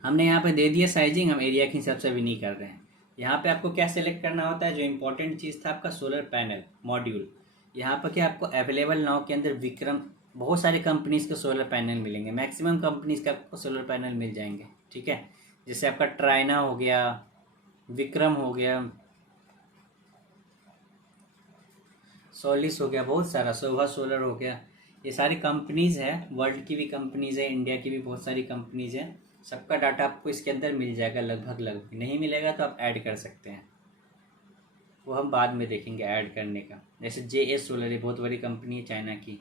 हमने यहाँ पे दे दिया साइजिंग, हम एरिया के हिसाब से भी नहीं कर रहे हैं। यहाँ पे आपको क्या सेलेक्ट करना होता है, जो इंपॉर्टेंट चीज़ था आपका सोलर पैनल मॉड्यूल। यहाँ पर क्या आपको अवेलेबल नाउ के अंदर विक्रम, बहुत सारे कंपनीज के सोलर पैनल मिलेंगे, मैक्सिमम कंपनीज का आपको सोलर पैनल मिल जाएंगे। ठीक है, जैसे आपका ट्राइना हो गया, विक्रम हो गया, सोलिस हो गया, बहुत सारा शोभा सोलर हो गया, ये सारी कंपनीज है, वर्ल्ड की भी कंपनीज है, इंडिया की भी बहुत सारी कंपनीज है। सबका डाटा आपको इसके अंदर मिल जाएगा लगभग नहीं मिलेगा तो आप ऐड कर सकते हैं, वो हम बाद में देखेंगे ऐड करने का। जैसे JS सोलर, ये बहुत बड़ी कंपनी है चाइना की।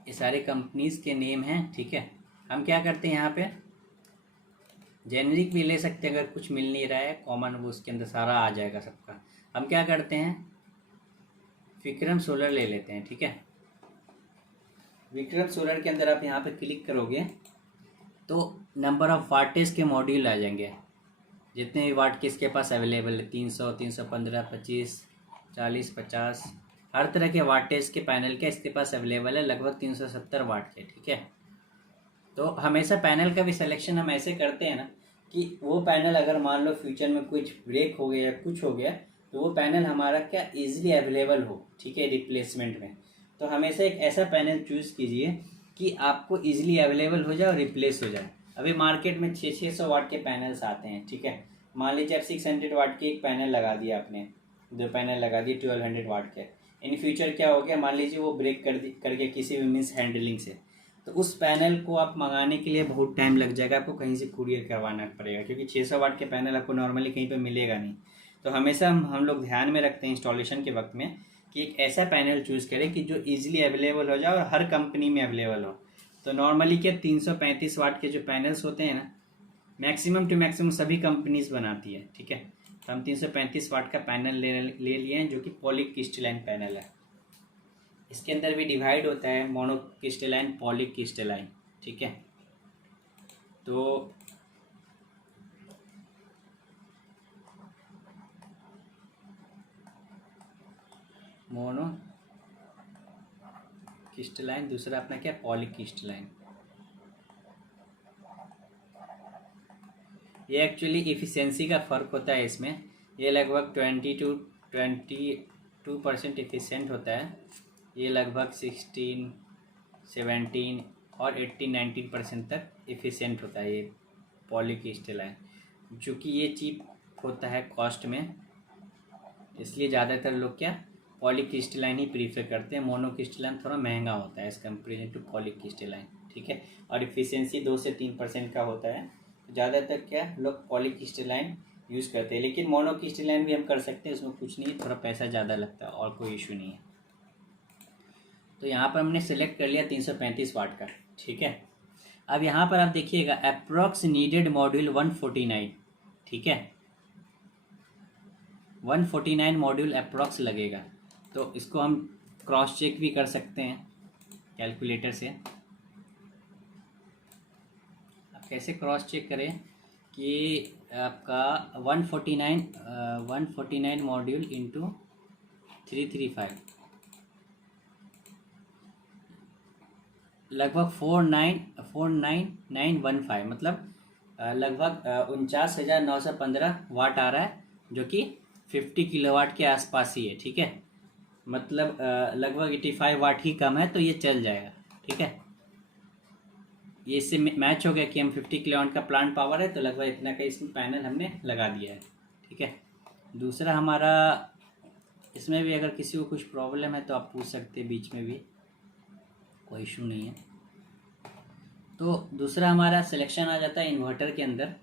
ये सारे कंपनीज के नेम हैं। ठीक है, हम क्या करते हैं यहाँ पे जेनरिक भी ले सकते हैं, अगर कुछ मिल नहीं रहा है कॉमन, वो उसके अंदर सारा आ जाएगा सबका। हम क्या करते हैं, विक्रम सोलर ले लेते हैं। ठीक है, विक्रम सोलर के अंदर आप यहाँ पे क्लिक करोगे तो नंबर ऑफ वाटेज के मॉड्यूल आ जाएंगे, जितने भी वाट के इसके पास अवेलेबल है, 300, 315, 25, 40, 50, हर तरह के वाटेज के पैनल के इसके पास अवेलेबल है, लगभग 370 वाट के। ठीक है, तो हमेशा पैनल का भी सिलेक्शन हम ऐसे करते हैं ना कि वो पैनल अगर मान लो फ्यूचर में कुछ ब्रेक हो गया या कुछ हो गया तो वो पैनल हमारा क्या ईजिली अवेलेबल हो। ठीक है, रिप्लेसमेंट में। तो हमेशा एक ऐसा पैनल चूज़ कीजिए कि आपको ईजिली अवेलेबल हो जाए और रिप्लेस हो जाए। अभी मार्केट में 600 वाट के पैनल्स आते हैं। ठीक है, मान लीजिए आप 600 वाट के एक पैनल लगा दिया आपने, 2 पैनल लगा दिए 1200 वाट के। इन फ्यूचर क्या हो गया, मान लीजिए वो ब्रेक कर गया किसी भी मिस हैंडलिंग से, तो उस पैनल को आप मंगाने के लिए बहुत टाइम लग जाएगा, आपको कहीं से कुरियर करवाना पड़ेगा, क्योंकि 600 वाट के पैनल आपको नॉर्मली कहीं पे मिलेगा नहीं। तो हमेशा हम लोग ध्यान में रखते हैं इंस्टॉलेशन के वक्त में कि एक ऐसा पैनल चूज़ करें कि जो ईजिली अवेलेबल हो जाए और हर कंपनी में अवेलेबल हो। तो नॉर्मली क्या 335 वाट के जो पैनल्स होते हैं ना, मैक्सिमम टू मैक्सिमम सभी कंपनीज बनाती है। ठीक है, तो हम 335 वाट का पैनल ले लिए हैं, जो कि पॉलीक्रिस्टलाइन पैनल है। इसके अंदर भी डिवाइड होता है मोनोक्रिस्टलाइन, पॉलीक्रिस्टलाइन। ठीक है, तो मोनो क्रिस्टलाइन, दूसरा अपना क्या पॉलीक्रिस्टलाइन। ये एक्चुअली इफ़िशेंसी का फ़र्क होता है इसमें, ये लगभग 22% इफ़िशेंट होता है, ये लगभग 16, 17 और 18-19% तक इफ़िशेंट होता है ये पॉलीक्रिस्टलाइन। चूँकि ये चीप होता है कॉस्ट में, इसलिए ज़्यादातर लोग क्या पॉलीक्रिस्टलाइन ही प्रीफर करते हैं। मोनोक्रिस्टलाइन थोड़ा महंगा होता है एज़ कम्पेरिजन टू पॉलीक्रिस्टलाइन। ठीक है, और इफ़िशेंसी 2 से 3% का होता है, तो ज़्यादातर क्या लोग पॉलीक्रिस्टलाइन यूज़ करते हैं। लेकिन मोनोक्रिस्टलाइन भी हम कर सकते हैं, उसमें कुछ नहीं है, थोड़ा पैसा ज़्यादा लगता है और कोई इशू नहीं है। तो यहाँ पर हमने सेलेक्ट कर लिया 335 वाट का। ठीक है, अब यहाँ पर आप देखिएगा अप्रॉक्स नीडेड मॉड्यूल 149। ठीक है, 149 मॉड्यूल अप्रॉक्स लगेगा, तो इसको हम क्रॉस चेक भी कर सकते हैं कैलकुलेटर से। आप कैसे क्रॉस चेक करें कि आपका 149 मॉड्यूल इंटू 335 लगभग 49915, मतलब लगभग 49,915 वाट आ रहा है, जो कि 50 किलोवाट के आसपास ही है। ठीक है, मतलब लगभग 85 वाट ही कम है, तो ये चल जाएगा। ठीक है, ये इससे मैच हो गया कि हम 50 किलोवाट का प्लांट पावर है, तो लगभग इतना का इसमें पैनल हमने लगा दिया है। ठीक है, दूसरा हमारा इसमें भी अगर किसी को कुछ प्रॉब्लम है तो आप पूछ सकते हैं बीच में भी, कोई इशू नहीं है। तो दूसरा हमारा सिलेक्शन आ जाता है इन्वर्टर के अंदर।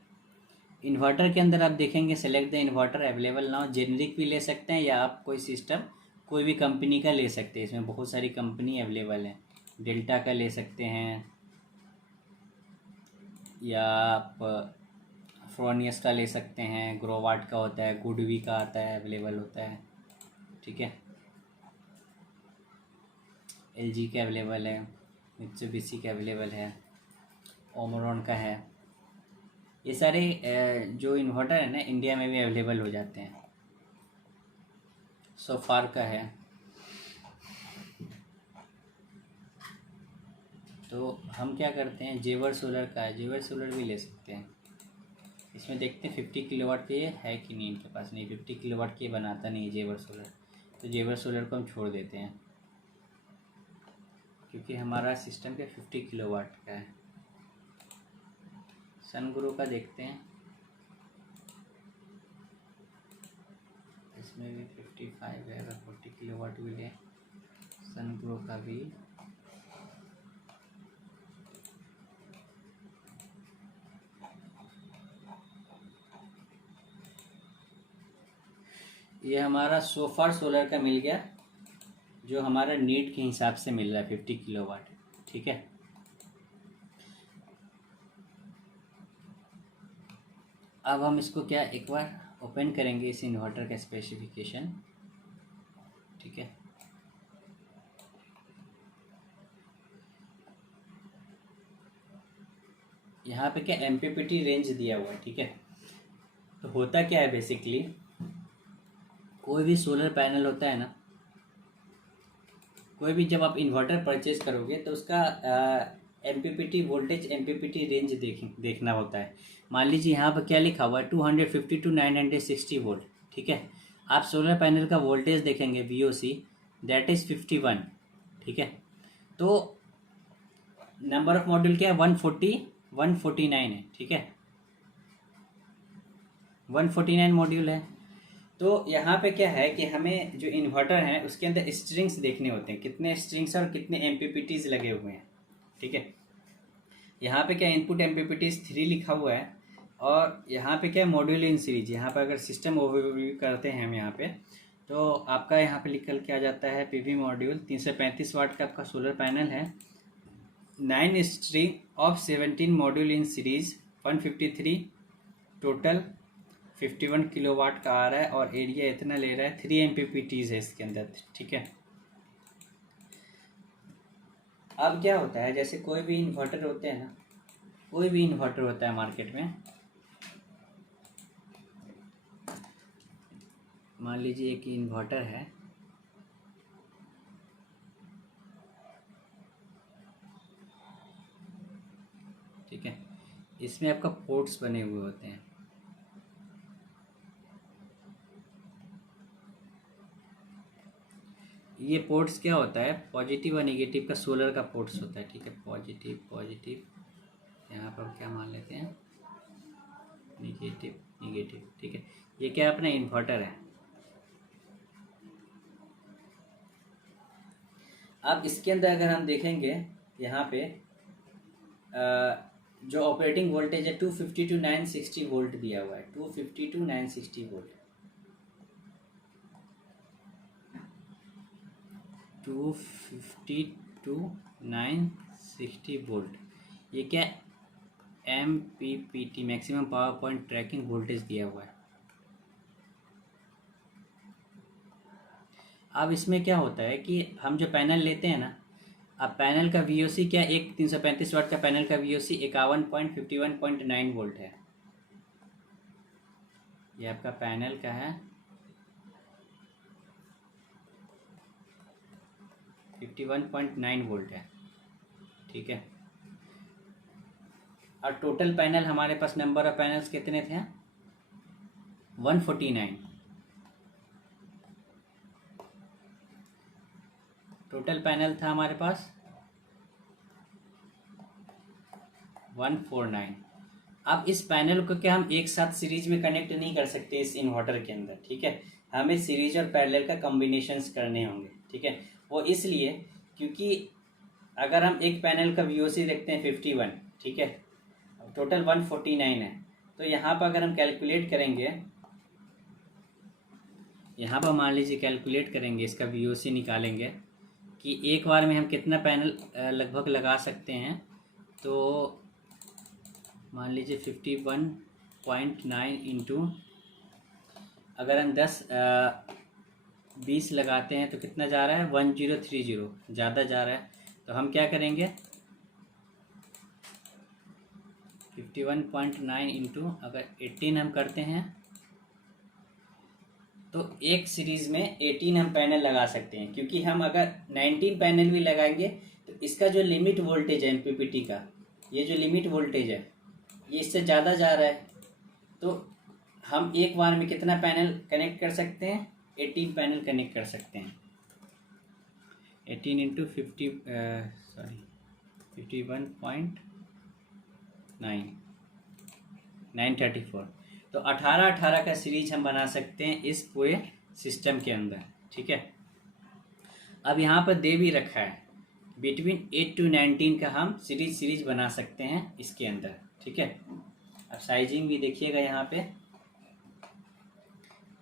इन्वर्टर के अंदर आप देखेंगे select the inverter available now, generic भी ले सकते हैं या आप कोई सिस्टम कोई भी कंपनी का ले सकते हैं। इसमें बहुत सारी कंपनी अवेलेबल है, डेल्टा का ले सकते हैं या आप फ्रोनियस का ले सकते हैं, ग्रोवाट का होता है, गुडवी का आता है, अवेलेबल होता है, ठीक है। एलजी का अवेलेबल है, मित्सुबिशी का अवेलेबल है, ओमरॉन का है। ये सारे जो इन्वर्टर है ना इंडिया में भी अवेलेबल हो जाते हैं। सोफार का है। तो हम क्या करते हैं, जेवर सोलर का है, जेवर सोलर भी ले सकते हैं। इसमें देखते हैं 50 किलोवाट के है कि नहीं, इनके पास नहीं, 50 किलोवाट के बनाता नहीं है जेवर सोलर। तो जेवर सोलर को हम छोड़ देते हैं क्योंकि हमारा सिस्टम के 50 किलोवाट का है। सनग्रो का देखते हैं, इसमें भी 55 है, अगर 40 किलोवाट भी ले सनग्रो का भी। ये हमारा सोफार सोलर का मिल गया, जो हमारा नीड के हिसाब से मिल रहा है 50 किलोवाट, ठीक है। अब हम इसको क्या एक बार ओपन करेंगे इस इन्वर्टर का स्पेसिफिकेशन, ठीक है। यहाँ पे क्या एमपीपीटी रेंज दिया हुआ है, ठीक है। तो होता क्या है बेसिकली, कोई भी सोलर पैनल होता है ना, कोई भी जब आप इन्वर्टर परचेज करोगे तो उसका एमपीपीटी वोल्टेज एमपीपीटी रेंज देखना होता है। मान लीजिए यहाँ पर क्या लिखा हुआ है 250 टू 960 वोल्ट, ठीक है। आप सोलर पैनल का वोल्टेज देखेंगे वीओसी दैट इज़ 51, ठीक है। तो नंबर ऑफ मॉड्यूल क्या है 149 है, ठीक है। 149 मॉड्यूल है। तो यहाँ पे क्या है कि हमें जो इन्वर्टर है उसके अंदर स्ट्रिंग्स देखने होते हैं, कितने स्ट्रिंग्स और कितने एमपीपीटीज लगे हुए हैं, ठीक है। यहाँ पे क्या इनपुट एमपीपीटीज 3 लिखा हुआ है, और यहाँ पे क्या मॉड्यूल इन सीरीज। यहाँ पे अगर सिस्टम ओवरव्यू करते हैं हम यहाँ पे, तो आपका यहाँ पे निकल के आ जाता है पीवी मॉड्यूल 335 वाट का आपका सोलर पैनल है, 9 string of 17 module in series 153, total 51 kilowatt का आ रहा है, और एरिया इतना ले रहा है, 3 एमपीपीटीज है इसके अंदर, ठीक है। अब क्या होता है, जैसे कोई भी इन्वर्टर होते हैं ना, कोई भी इन्वर्टर होता है मार्केट में, मान लीजिए एक इन्वर्टर है, ठीक है। इसमें आपका पोर्ट्स बने हुए होते हैं, ये पोर्ट्स क्या होता है, पॉजिटिव और नेगेटिव का सोलर का पोर्ट्स होता है, ठीक है। पॉजिटिव पॉजिटिव, यहाँ पर क्या मान लेते हैं नेगेटिव नेगेटिव, ठीक है। ये क्या अपना इन्वर्टर है। अब इसके अंदर अगर हम देखेंगे यहाँ पे जो ऑपरेटिंग वोल्टेज है 250 टू 960 वोल्ट दिया हुआ है, 250 टू 960 वोल्ट, 250 टू 960 वोल्ट। ये क्या MPPT maximum power point tracking voltage दिया हुआ है। अब इसमें क्या होता है कि हम जो पैनल लेते हैं ना, अब पैनल का VOC क्या, एक 335 वाट का पैनल का VOC 51.51.9 वोल्ट है। ये आपका पैनल का है 51.9 वोल्ट है, ठीक है। और टोटल पैनल हमारे पास नंबर ऑफ पैनल्स कितने थे 149, टोटल पैनल था हमारे पास 149। अब इस पैनल को क्या हम एक साथ सीरीज में कनेक्ट नहीं कर सकते इस इन्वर्टर के अंदर, ठीक है। हमें सीरीज और पैरेलल का कॉम्बिनेशंस करने होंगे, ठीक है। वो इसलिए क्योंकि अगर हम एक पैनल का वीओसी देखते हैं 51, ठीक है, टोटल 149 है। तो यहाँ पर अगर हम कैलकुलेट करेंगे, यहाँ पर मान लीजिए कैलकुलेट करेंगे, इसका वीओसी निकालेंगे कि एक बार में हम कितना पैनल लगभग लगा सकते हैं। तो मान लीजिए 51.9 इंटू, अगर हम 20 लगाते हैं तो कितना जा रहा है, 1030, ज़्यादा जा रहा है। तो हम क्या करेंगे, 51.9 इंटू अगर 18 हम करते हैं तो एक सीरीज़ में 18 हम पैनल लगा सकते हैं। क्योंकि हम अगर 19 पैनल भी लगाएंगे तो इसका जो लिमिट वोल्टेज है एमपीपीटी का, ये जो लिमिट वोल्टेज है ये इससे ज़्यादा जा रहा है। तो हम एक बार में कितना पैनल कनेक्ट कर सकते हैं, 18 पैनल कनेक्ट कर सकते हैं। 18 इंटू 51.9 तो 18 का सीरीज हम बना सकते हैं इस पूरे सिस्टम के अंदर, ठीक है। अब यहाँ पर दे भी रखा है बिटवीन 8 to 19 का हम सीरीज बना सकते हैं इसके अंदर, ठीक है। अब साइजिंग भी देखिएगा, यहाँ पे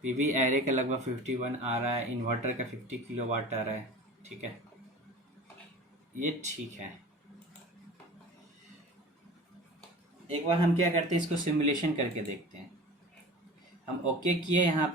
पीवी एरे का लगभग 51 आ रहा है, इन्वर्टर का 50 किलोवाट आ रहा है, ठीक है, ये ठीक है। एक बार हम क्या करते हैं, इसको सिमुलेशन करके देखते हैं। हम ओके किए, यहाँ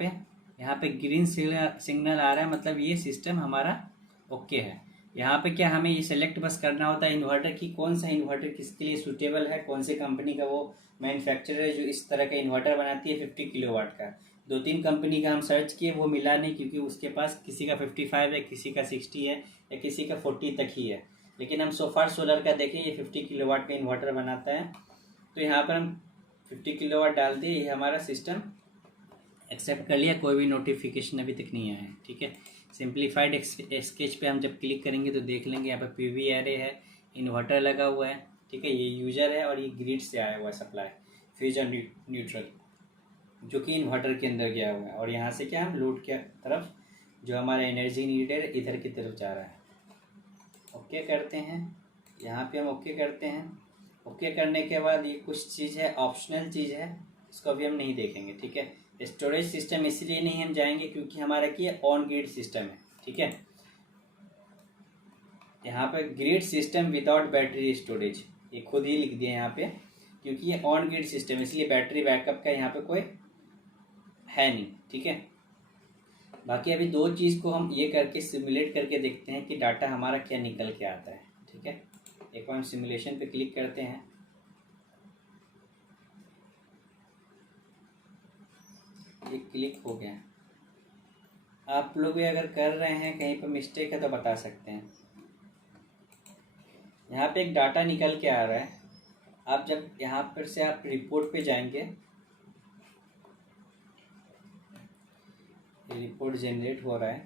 पे ग्रीन सिग्नल आ रहा है, मतलब ये सिस्टम हमारा ओके है। यहाँ पे क्या हमें ये सेलेक्ट बस करना होता है इन्वर्टर की, कौन सा इन्वर्टर किसके लिए सूटेबल है, कौन सी कंपनी का वो मैन्युफैक्चरर है जो इस तरह का इन्वर्टर बनाती है 50 किलोवाट का। 2-3 कंपनी का हम सर्च किए, वो मिला नहीं, क्योंकि उसके पास किसी का 55 है, किसी का 60 है, या किसी का 40 तक ही है। लेकिन हम सोफार सोलर का देखें, ये 50 किलोवाट का इन्वर्टर बनाता है। तो यहाँ पर हम 50 किलोवाट डाल दिए, ये हमारा सिस्टम एक्सेप्ट कर लिया, कोई भी नोटिफिकेशन अभी तक नहीं आया है, ठीक है। सिंप्लीफाइड स्केच पे हम जब क्लिक करेंगे तो देख लेंगे, यहाँ पर पीवी एरे है, इन्वर्टर लगा हुआ है, ठीक है, ये यूजर है और ये ग्रिड से आया हुआ है सप्लाई, फ्यूजन न्यूट्रल, जो कि इन्वर्टर के अंदर गया हुआ है। और यहाँ से क्या, हम लोड के तरफ जो हमारा एनर्जी नीडेड है इधर की तरफ जा रहा है। ओके करते हैं, यहाँ पे हम ओके करते हैं। ओके करने के बाद ये कुछ चीज़ है, ऑप्शनल चीज़ है, इसको अभी हम नहीं देखेंगे, ठीक है। स्टोरेज सिस्टम इसलिए नहीं हम जाएंगे क्योंकि हमारा क्या ऑन ग्रिड सिस्टम है, ठीक है। यहाँ पे grid system without battery storage, ये खुद ही लिख दिया यहाँ पे, क्योंकि ये ऑन ग्रिड सिस्टम, इसलिए बैटरी बैकअप का यहाँ पे कोई है नहीं, ठीक है। बाकी अभी दो चीज़ को हम ये करके सिमुलेट करके देखते हैं कि डाटा हमारा क्या निकल के आता है, ठीक है। एक बार हम सिमुलेशन पे क्लिक करते हैं, ये क्लिक हो गया। आप लोग भी अगर कर रहे हैं कहीं पर मिस्टेक है तो बता सकते हैं। यहाँ पे एक डाटा निकल के आ रहा है। आप जब यहाँ पर से आप रिपोर्ट पे जाएंगे, ये रिपोर्ट जनरेट हो रहा है,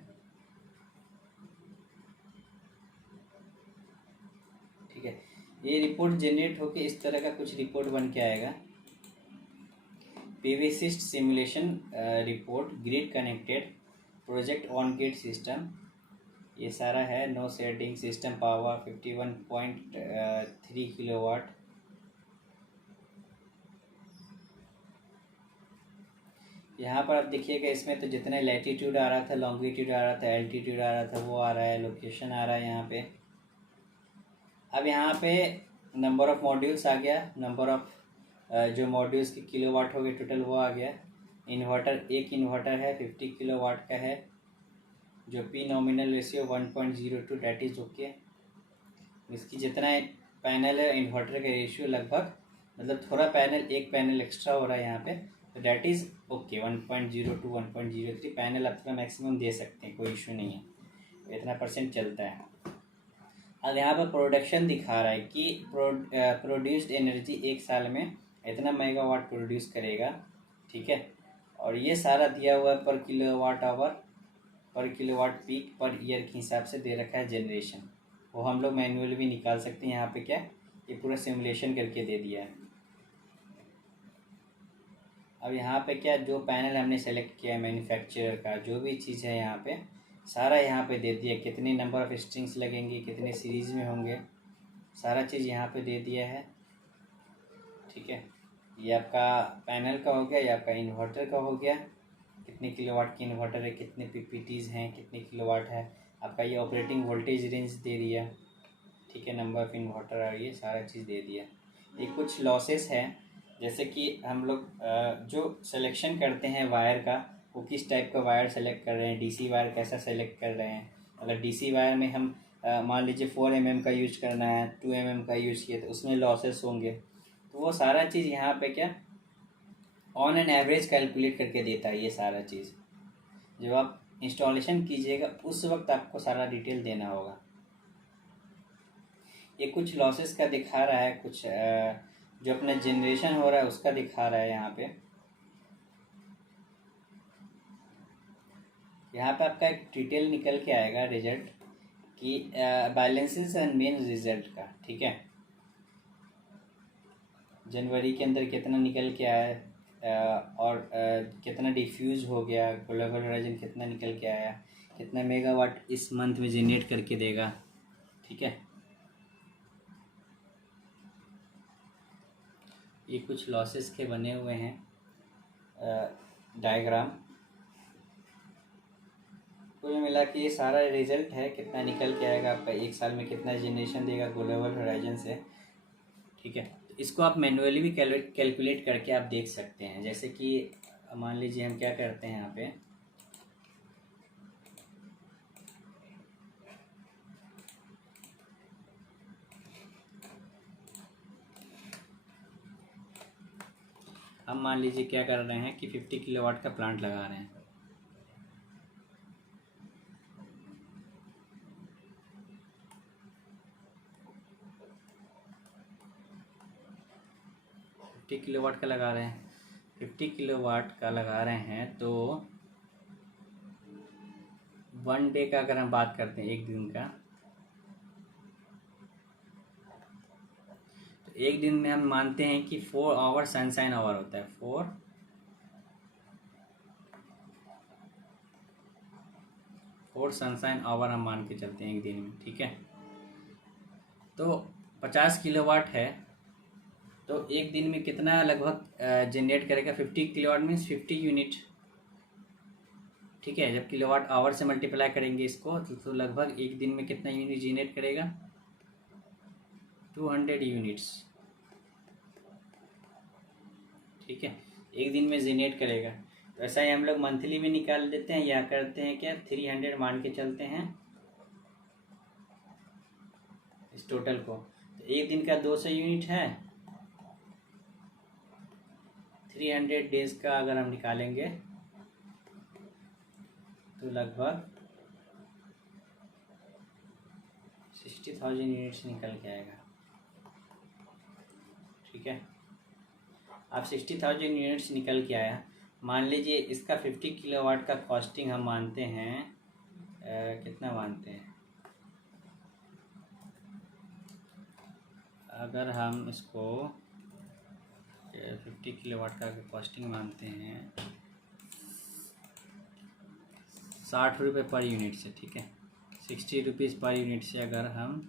ठीक है। ये रिपोर्ट जनरेट होके इस तरह का कुछ रिपोर्ट बन के आएगा, PVSYST simulation report, grid connected project on grid system, ये सारा है। No shading, system power 51.3 kilowatt. यहाँ पर आप देखिएगा, इसमें तो जितना लैटीट्यूड आ रहा था, लॉन्गिट्यूड आ रहा था, एल्टीट्यूड आ रहा था, वो आ रहा है, लोकेशन आ रहा है यहाँ पे। अब यहाँ पे नंबर ऑफ़ मॉड्यूल्स आ गया, नंबर ऑफ़ जो मॉड्यूल्स के किलोवाट हो गए टोटल वो आ गया। इन्वर्टर, एक इन्वर्टर है 50 किलोवाट का है, जो P nominal ratio 1.02 that is okay. इसकी जितना पैनल है इन्वर्टर का रेशियो लगभग, मतलब थोड़ा पैनल, एक पैनल एक्स्ट्रा हो रहा है यहाँ पे, तो डैट इज़ ओके। 1.02 1.03 पैनल अपना मैक्सिमम दे सकते हैं, कोई इशू नहीं है, तो इतना परसेंट चलता है। अब यहाँ पर प्रोडक्शन दिखा रहा है कि प्रोड्यूस्ड एनर्जी एक साल में इतना मेगावाट प्रोड्यूस करेगा, ठीक है। और ये सारा दिया हुआ है पर किलोवाट आवर, पर किलोवाट पीक पर ईयर के हिसाब से दे रखा है जनरेशन। वो हम लोग मैनुअली भी निकाल सकते हैं। यहाँ पे क्या, ये पूरा सिमुलेशन करके दे दिया है। अब यहाँ पे क्या, जो पैनल हमने सेलेक्ट किया है मैन्युफैक्चरर का, जो भी चीज़ है यहाँ पे सारा यहाँ पे दे दिया, कितने नंबर ऑफ स्ट्रिंग्स लगेंगे, कितने सीरीज़ में होंगे, सारा चीज़ यहाँ पे दे दिया है। ठीक है, ये आपका पैनल का हो गया, ये आपका इन्वर्टर का हो गया, कितने किलोवाट की इन्वर्टर है, कितने पीपीटीज़ हैं, कितने किलोवाट है, आपका ये ऑपरेटिंग वोल्टेज रेंज दे दिया। ठीक है, नंबर ऑफ इन्वर्टर और ये सारा चीज़ दे दिया। ये कुछ लॉसेस हैं, जैसे कि हम लोग जो सिलेक्शन करते हैं वायर का, वो किस टाइप का वायर सेलेक्ट कर रहे हैं, डीसी वायर कैसा सेलेक्ट कर रहे हैं। अगर डीसी वायर में हम मान लीजिए 4 mm का यूज करना है, 2 mm का यूज किए तो उसमें लॉसेस होंगे। तो वो सारा चीज़ यहाँ पे क्या ऑन एन एवरेज कैलकुलेट करके देता है। ये सारा चीज़ जब आप इंस्टॉलेशन कीजिएगा उस वक्त आपको सारा डिटेल देना होगा। ये कुछ लॉसेस का दिखा रहा है, कुछ जो अपना जनरेशन हो रहा है उसका दिखा रहा है। यहाँ पे आपका एक डिटेल निकल के आएगा रिजल्ट कि बैलेंसेस एंड मेन रिजल्ट का। ठीक है, जनवरी के अंदर कितना निकल के आया और कितना डिफ्यूज हो गया, ग्लोबल होराइजन कितना निकल के आया, कितना मेगावाट इस मंथ में जनरेट करके देगा। ठीक है, ये कुछ लॉसेस के बने हुए हैं डायग्राम। कुल मिला के ये सारा रिजल्ट है, कितना निकल के आएगा आपका, एक साल में कितना जनरेशन देगा ग्लोबल होराइजन से। ठीक है, तो इसको आप मैन्युअली भी कैलकुलेट करके आप देख सकते हैं। जैसे कि मान लीजिए हम क्या करते हैं यहाँ पे, हम मान लीजिए क्या कर रहे हैं कि 50 किलोवाट का प्लांट लगा रहे हैं। किलोवाट का लगा रहे हैं, 50 किलोवाट का लगा रहे हैं तो 1 डे का अगर हम बात करते हैं, एक दिन का, तो एक दिन में हम मानते हैं कि 4 आवर सनशाइन आवर होता है। 4 सनशाइन आवर हम मान के चलते हैं एक दिन में। ठीक है, तो 50 किलोवाट है तो एक दिन में कितना लगभग जनरेट करेगा, 50 किलोवाट मीन्स 50 यूनिट। ठीक है, जब किलोवाट आवर से मल्टीप्लाई करेंगे इसको तो लगभग एक दिन में कितना यूनिट जनरेट करेगा, 200 यूनिट्स। ठीक है, एक दिन में जनरेट करेगा। तो ऐसा ही हम लोग मंथली में निकाल देते हैं, या करते हैं क्या 300 मान के चलते हैं इस टोटल को। तो एक दिन का 200 यूनिट है, 300 डेज का अगर हम निकालेंगे तो लगभग 60,000 यूनिट्स निकल के आएगा। ठीक है, अब 60,000 यूनिट्स निकल के आया। मान लीजिए इसका 50 किलोवाट का कॉस्टिंग हम मानते हैं कितना मानते हैं, अगर हम इसको 50 किलोवाट का कॉस्टिंग मानते हैं 60 रुपये पर यूनिट से। ठीक है, 60 रुपीज़ पर यूनिट से अगर हम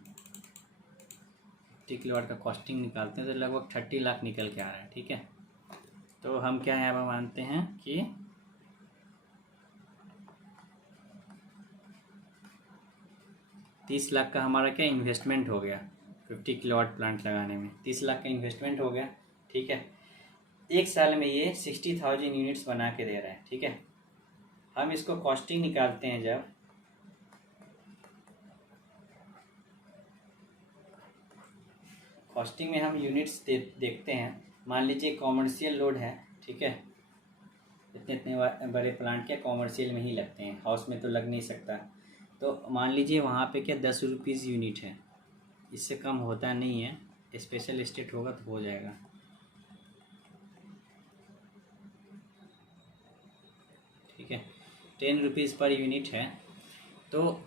50 किलोवाट का कॉस्टिंग निकालते हैं तो लगभग 30 लाख निकल के आ रहा है। ठीक है, तो हम क्या यहाँ पर मानते हैं कि 30 लाख का हमारा क्या इन्वेस्टमेंट हो गया 50 किलोवाट प्लांट लगाने में, 30 लाख का इन्वेस्टमेंट हो गया। ठीक है, एक साल में ये 60,000 यूनिट्स बना के दे रहा है। ठीक है, हम इसको कॉस्टिंग निकालते हैं, जब कॉस्टिंग में हम यूनिट्स देखते हैं, मान लीजिए कॉमर्शियल लोड है। ठीक है, इतने इतने बड़े प्लांट क्या कॉमर्शियल में ही लगते हैं, हाउस में तो लग नहीं सकता। तो मान लीजिए वहाँ पे क्या 10 रुपीज़ यूनिट है, इससे कम होता नहीं है, स्पेशल स्टेट होगा तो हो जाएगा। ठीक है, 10 रुपीज़ पर यूनिट है। तो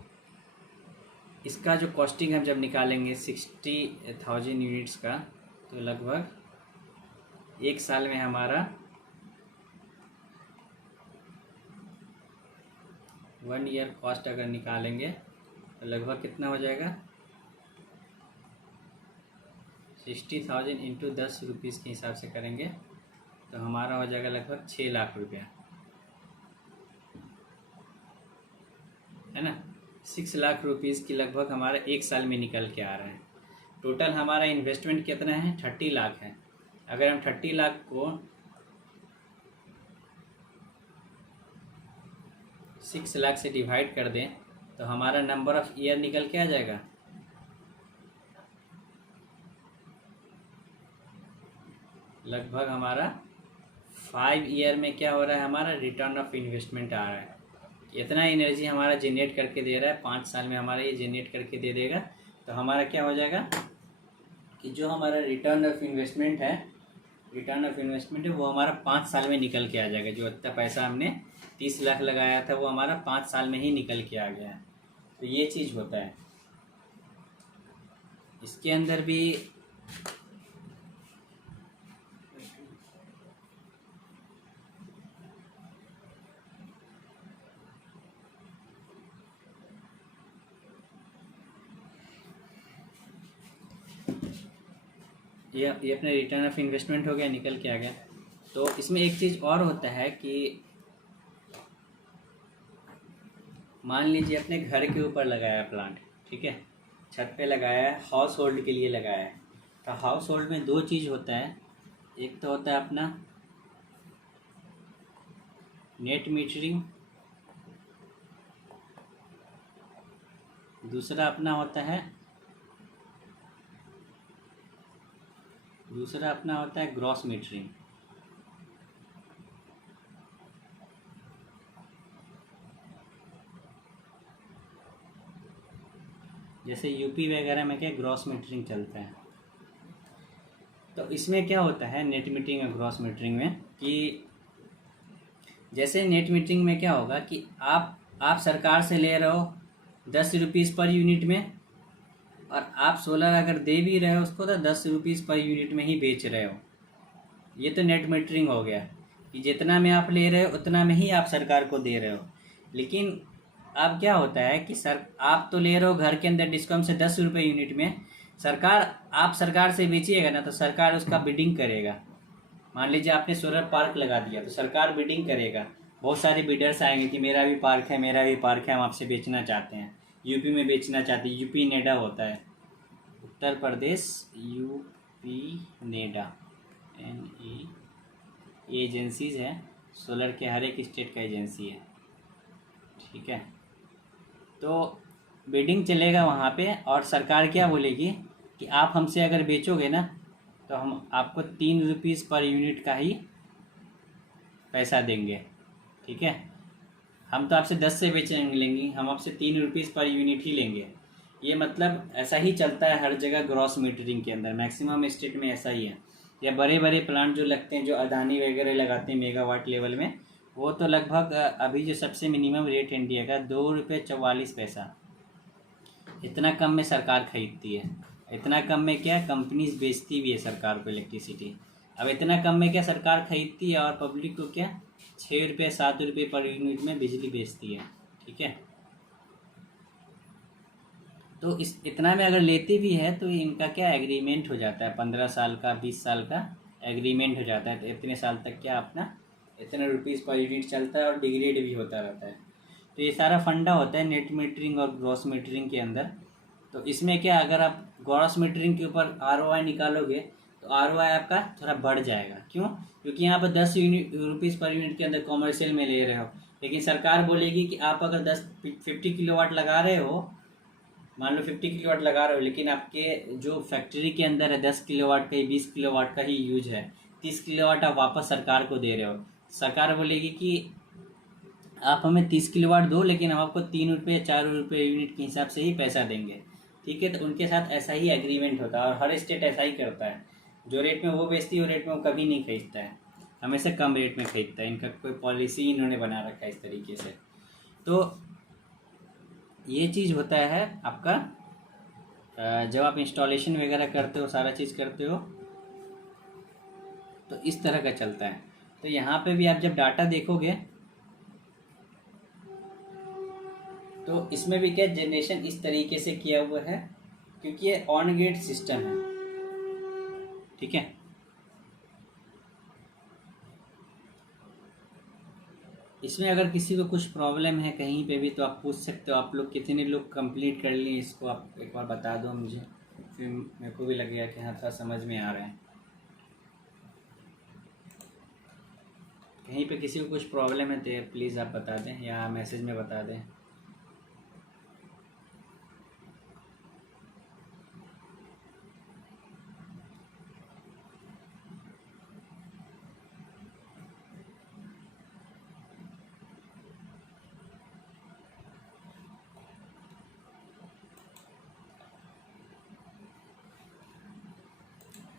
इसका जो कॉस्टिंग हम जब निकालेंगे 60,000 यूनिट्स का, तो लगभग एक साल में हमारा 1 ईयर कॉस्ट अगर निकालेंगे तो लगभग कितना हो जाएगा, 60,000 इंटू 10 रुपीज़ के हिसाब से करेंगे तो हमारा हो जाएगा लगभग 6 लाख रुपया, है ना। 6 लाख रुपीज़ की लगभग हमारा 1 साल में निकल के आ रहा है। टोटल हमारा इन्वेस्टमेंट कितना है, 30 लाख है। अगर हम 30 लाख को 6 लाख से डिवाइड कर दें तो हमारा नंबर ऑफ ईयर निकल के आ जाएगा, लगभग हमारा 5 ईयर में क्या हो रहा है, हमारा रिटर्न ऑफ इन्वेस्टमेंट आ रहा है। इतना एनर्जी हमारा जनरेट करके दे रहा है, 5 साल में हमारा ये जनरेट करके दे देगा। तो हमारा क्या हो जाएगा कि जो हमारा रिटर्न ऑफ इन्वेस्टमेंट है वो हमारा 5 साल में निकल के आ जाएगा। जो इतना पैसा हमने 30 लाख लगाया था वो हमारा 5 साल में ही निकल के आ गया है। तो ये चीज़ होता है। इसके अंदर भी ये अपने रिटर्न ऑफ इन्वेस्टमेंट हो गया, निकल के आ गया। तो इसमें एक चीज़ और होता है कि मान लीजिए अपने घर के ऊपर लगाया प्लांट, ठीक है, छत पे लगाया है, हाउस होल्ड के लिए लगाया है। तो हाउस होल्ड में 2 चीज़ होता है, एक तो होता है अपना नेट मीटरिंग, दूसरा अपना होता है ग्रॉस मीटरिंग। जैसे यूपी वगैरह में क्या ग्रॉस मीटरिंग चलता है। तो इसमें क्या होता है नेट मीटरिंग और ग्रॉस मीटरिंग में कि जैसे नेट मीटरिंग में क्या होगा कि आप सरकार से ले रहे हो 10 रुपीज़ पर यूनिट में, और आप सोलर अगर दे भी रहे हो उसको तो 10 रुपीज़ पर यूनिट में ही बेच रहे हो। ये तो नेट मीटरिंग हो गया कि जितना में आप ले रहे हो उतना में ही आप सरकार को दे रहे हो। लेकिन अब क्या होता है कि आप तो ले रहे हो घर के अंदर डिस्कॉम से 10 रुपये यूनिट में, आप सरकार से बेचिएगा ना तो सरकार उसका बिडिंग करेगा। मान लीजिए आपने सोलर पार्क लगा दिया तो सरकार बिडिंग करेगा, बहुत सारे बिडर्स आएंगे कि मेरा भी पार्क है, हम आपसे बेचना चाहते हैं, यूपी में बेचना चाहते हैं। यूपी नेडा होता है, Uttar Pradesh UP NEDA, NE agencies है, सोलर के हर एक स्टेट का एजेंसी है, ठीक है। तो बिडिंग चलेगा वहाँ पे, और सरकार क्या बोलेगी कि आप हमसे अगर बेचोगे ना तो हम आपको 3 रुपीज़ पर यूनिट का ही पैसा देंगे, ठीक है। हम तो आपसे 10 से बेचेंगे लेंगे, हम आपसे 3 रुपीज़ पर यूनिट ही लेंगे। ये मतलब ऐसा ही चलता है हर जगह ग्रॉस मीटरिंग के अंदर, मैक्सिमम स्टेट में ऐसा ही है। या बड़े बड़े प्लांट जो लगते हैं, जो अदानी वगैरह लगाते हैं मेगावाट लेवल में, वो तो लगभग अभी जो सबसे मिनिमम रेट इंडिया का 2 रुपये 44 पैसा, इतना कम में सरकार खरीदती है। इतना कम में क्या कंपनीज बेचती भी है सरकार को इलेक्ट्रिसिटी। अब इतना कम में क्या सरकार खरीदती है और पब्लिक को क्या 6 रुपये 7 रुपये पर यूनिट में बिजली बेचती है, ठीक है। तो इतना में अगर लेती भी है तो इनका क्या एग्रीमेंट हो जाता है, 15 साल का 20 साल का एग्रीमेंट हो जाता है। तो इतने साल तक क्या अपना इतने रुपीज़ पर यूनिट चलता है और डिग्रेड भी होता रहता है। तो ये सारा फंडा होता है नेट मीटरिंग और ग्रॉस मीटरिंग के अंदर। तो इसमें क्या, अगर आप ग्रॉस मीटरिंग के ऊपर ROI निकालोगे तो ROI आपका थोड़ा बढ़ जाएगा। क्यों? क्योंकि यहाँ पर 10 रुपीज़ पर यूनिट के अंदर कॉमर्शियल में ले रहे हो, लेकिन सरकार बोलेगी कि आप अगर 50 किलोवाट लगा रहे हो, मान लो 50 किलोवाट लगा रहे हो, लेकिन आपके जो फैक्ट्री के अंदर है 10 किलोवाट का ही 20 किलोवाट का ही यूज है, 30 किलोवाट आप वापस सरकार को दे रहे हो। सरकार बोलेगी कि आप हमें 30 किलोवाट दो, लेकिन हम आपको 3 रुपये 4 रुपये यूनिट के हिसाब से ही पैसा देंगे, ठीक है। तो उनके साथ ऐसा ही एग्रीमेंट होता है और हर स्टेट ऐसा ही करता है। जो रेट में वो बेचती है वो रेट में वो कभी नहीं खरीदता है, हमेशा कम रेट में खरीदता है। इनका कोई पॉलिसी इन्होंने बना रखा है इस तरीके से। तो ये चीज़ होता है आपका जब आप इंस्टॉलेशन वगैरह करते हो, सारा चीज़ करते हो तो इस तरह का चलता है। तो यहाँ पे भी आप जब डाटा देखोगे तो इसमें भी क्या जनरेशन इस तरीके से किया हुआ है क्योंकि ये ऑन ग्रिड सिस्टम है, ठीक है। इसमें अगर किसी को कुछ प्रॉब्लम है कहीं पे भी तो आप पूछ सकते हो। आप लोग कितने लोग कंप्लीट कर लिए इसको आप एक बार बता दो मुझे, फिर मेरे को भी लगेगा कि हाँ थोड़ा समझ में आ रहा है। कहीं पे किसी को कुछ प्रॉब्लम है तो प्लीज़ आप बता दें या मैसेज में बता दें।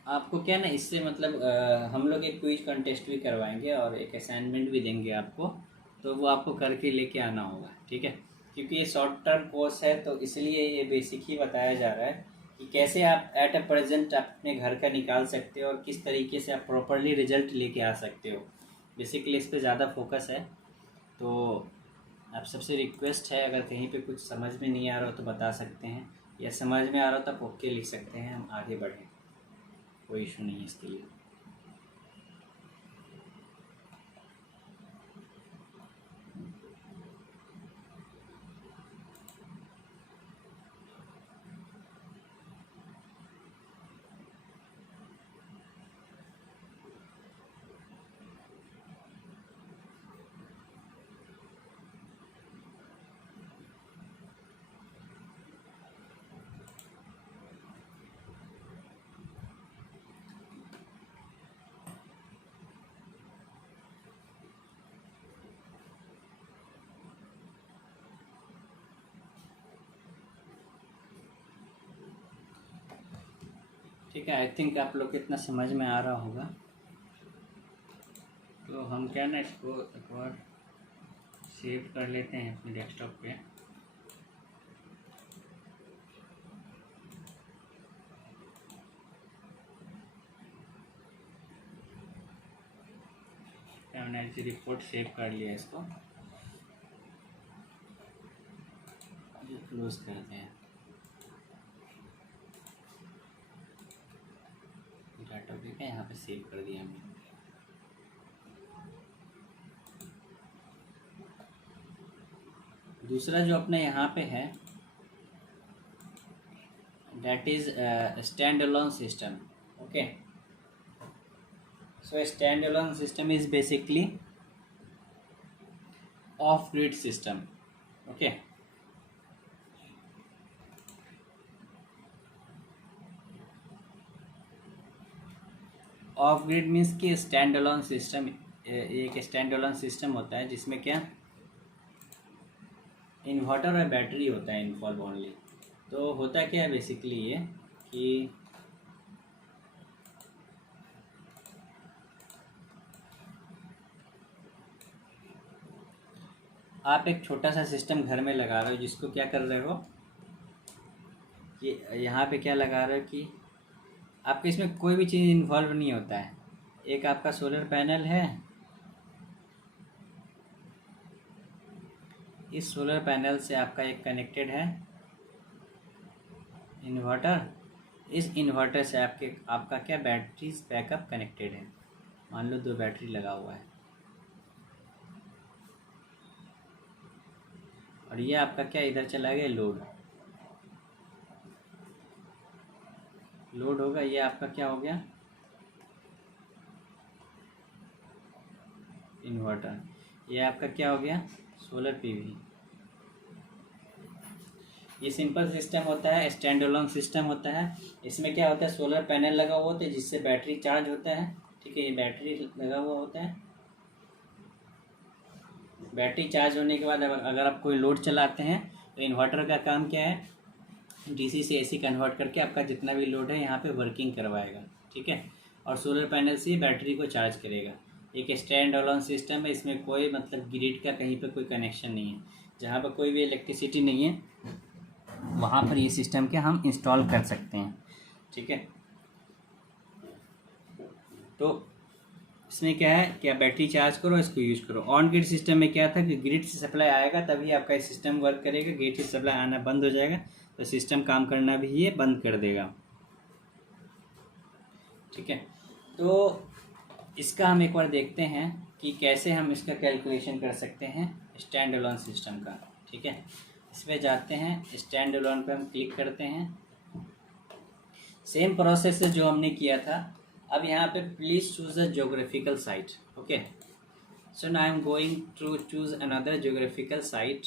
आपको क्या ना इससे मतलब हम लोग एक क्विज कंटेस्ट भी करवाएंगे और एक असाइनमेंट भी देंगे आपको, तो वो आपको करके लेके आना होगा, ठीक है। क्योंकि ये शॉर्ट टर्म कोर्स है तो इसलिए ये बेसिक ही बताया जा रहा है कि कैसे आप एट अ प्रेजेंट अपने घर का निकाल सकते हो और किस तरीके से आप प्रॉपरली रिजल्ट लेके आ सकते हो। बेसिकली इस पर ज़्यादा फोकस है। तो आप सबसे रिक्वेस्ट है अगर कहीं पे कुछ समझ में नहीं आ रहा हो तो बता सकते हैं, या समझ में आ रहा हो तो आप ओके लिख सकते हैं, हम आगे बढ़ें, कोई इशू नहीं है इसके लिए। ठीक है, आई थिंक आप लोग को इतना समझ में आ रहा होगा। तो हम क्या ना इसको एक बार सेव कर लेते हैं अपने डेस्कटॉप पे। हमने ऐसी रिपोर्ट सेव कर लिया, इसको क्लोज करते हैं। डाटा ठीक है, यहाँ पे सेव कर दिया हमने। दूसरा जो अपने यहाँ पे है that is standalone system. Okay, so a standalone system is basically off grid system. Okay, of grid means कि स्टैंड अलोन सिस्टम, एक स्टैंड अलोन सिस्टम होता है जिसमें क्या इन्वर्टर और बैटरी होता है इन्वॉल्व ओनली। तो होता क्या है बेसिकली ये कि आप एक छोटा सा सिस्टम घर में लगा रहे हो जिसको क्या कर रहे हो, ये यहाँ पे क्या लगा रहे हो कि आपके इसमें कोई भी चीज़ इन्वॉल्व नहीं होता है। एक आपका सोलर पैनल है, इस सोलर पैनल से आपका एक कनेक्टेड है इन्वर्टर, इस इन्वर्टर से आपका क्या बैटरी बैकअप कनेक्टेड है। मान लो 2 बैटरी लगा हुआ है और ये आपका क्या इधर चला गया लोड होगा। ये आपका क्या हो गया इन्वर्टर, ये आपका क्या हो गया सोलर पीवी। ये सिंपल सिस्टम होता है, स्टैंड अलोन सिस्टम होता है। इसमें क्या होता है सोलर पैनल लगा हुआ होता है जिससे बैटरी चार्ज होता है, ठीक है। ये बैटरी लगा हुआ होता है, बैटरी चार्ज होने के बाद अगर आप कोई लोड चलाते हैं तो इन्वर्टर का काम क्या है डीसी से एसी कन्वर्ट करके आपका जितना भी लोड है यहाँ पे वर्किंग करवाएगा, ठीक है। और सोलर पैनल से बैटरी को चार्ज करेगा। एक स्टैंड अलोन सिस्टम है, इसमें कोई मतलब ग्रिड का कहीं पे कोई कनेक्शन नहीं है। जहाँ पर कोई भी इलेक्ट्रिसिटी नहीं है वहाँ पर ये सिस्टम के हम इंस्टॉल कर सकते हैं, ठीक है। तो इसमें क्या है, क्या बैटरी चार्ज करो, इसको यूज करो। ऑन ग्रिड सिस्टम में क्या था कि ग्रिड से सप्लाई आएगा तभी आपका सिस्टम वर्क करेगा, ग्रिड से सप्लाई आना बंद हो जाएगा तो सिस्टम काम करना भी ये बंद कर देगा। ठीक है, तो इसका हम एक बार देखते हैं कि कैसे हम इसका कैलकुलेशन कर सकते हैं स्टैंड अलोन सिस्टम का। ठीक है, इसमें जाते हैं, स्टैंड अलोन पर हम क्लिक करते हैं। सेम प्रोसेस से जो हमने किया था। अब यहाँ पे please choose the geographical site. Okay, so now I am going to choose another geographical site.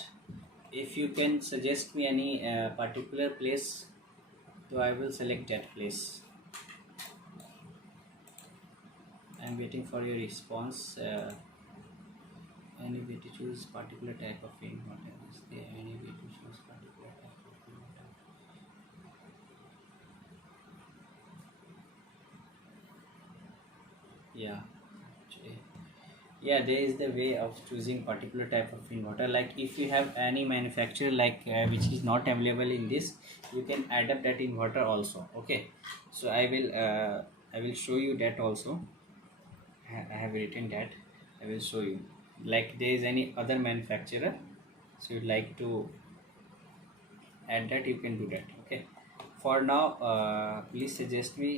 If you can suggest me any particular place, तो I will select that place. I am waiting for your response. Any way to choose particular type of inverter? Is there any way to choose particular type of inverter? Yeah, actually, yeah, there is the way of choosing particular type of inverter. Like if you have any manufacturer like which is not available in this, you can adapt that inverter also. Okay, so I will show you that also. I have written that. I will show you. Like there is any other manufacturer, so you'd like to add that, you can do that. Okay. For now, please suggest me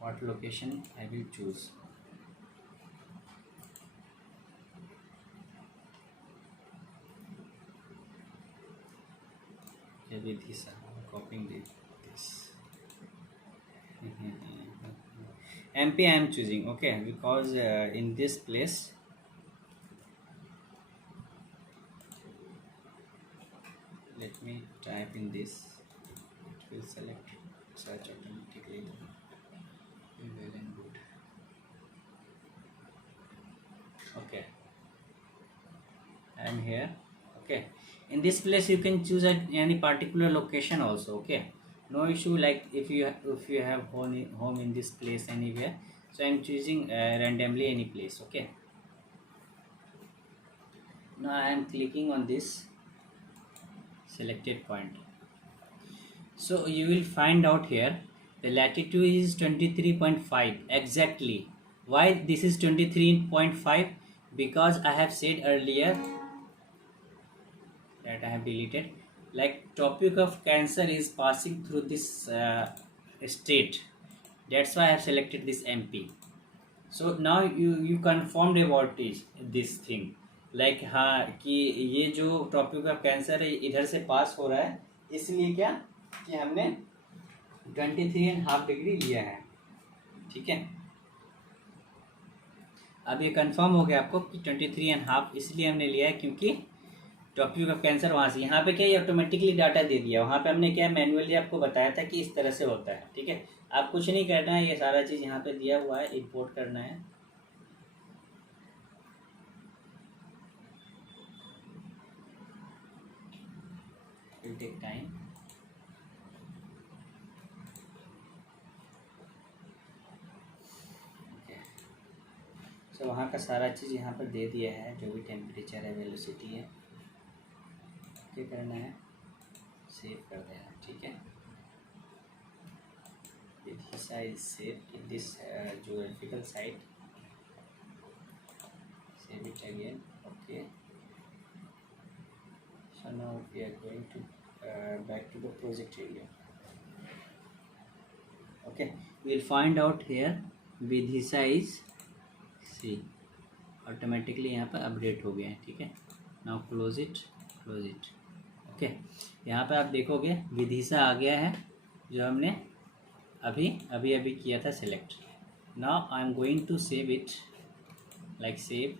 what location I will choose. Okay, with this, I'm copying this. MP I am choosing. Okay, because in this place, let me type in this. It will select search automatically. Well and good. Okay, I am here. Okay, in this place you can choose at any particular location also. Okay, no issue. Like if you have home in this place anywhere, so I am choosing randomly any place. Okay, now I am clicking on this selected point. So you will find out here the latitude is 23.5 exactly. Why this is 23.5? Because I have said earlier that I have deleted, like Tropic of Cancer is passing through this state. That's why I have selected this MP. So now you confirmed about this thing, like हाँ कि ये जो Tropic of Cancer है इधर से पास हो रहा है, इसलिए क्या कि हमने 23.5 डिग्री लिया है। ठीक है, अब ये कंफर्म हो गया आपको कि 23.5 इसलिए हमने लिया है क्योंकि टॉपिक ऑफ कैंसर वहाँ से। यहाँ पे क्या ये ऑटोमेटिकली डाटा दे दिया, वहाँ पे हमने क्या मैनुअली आपको बताया था कि इस तरह से होता है। ठीक है, आप कुछ नहीं करना है, ये सारा चीज़ यहाँ पे दिया हुआ है, इंपोर्ट करना है। Will take time. तो वहाँ का सारा चीज़ यहाँ पर दे दिया है, जो भी टेम्परेचर है, वेलोसिटी है। क्या करना है, सेव कर देना। ठीक है, this is saved in this geographical site. Save it again. Okay, so now we are going to back to the project area. Okay, we will find out here Vidhisa is see automatically यहाँ पर update हो गया है। ठीक है, now close it, close it. Okay, यहाँ पे आप देखोगे विदिशा आ गया है जो हमने अभी अभी अभी किया था select. Now I am going to save it, like save.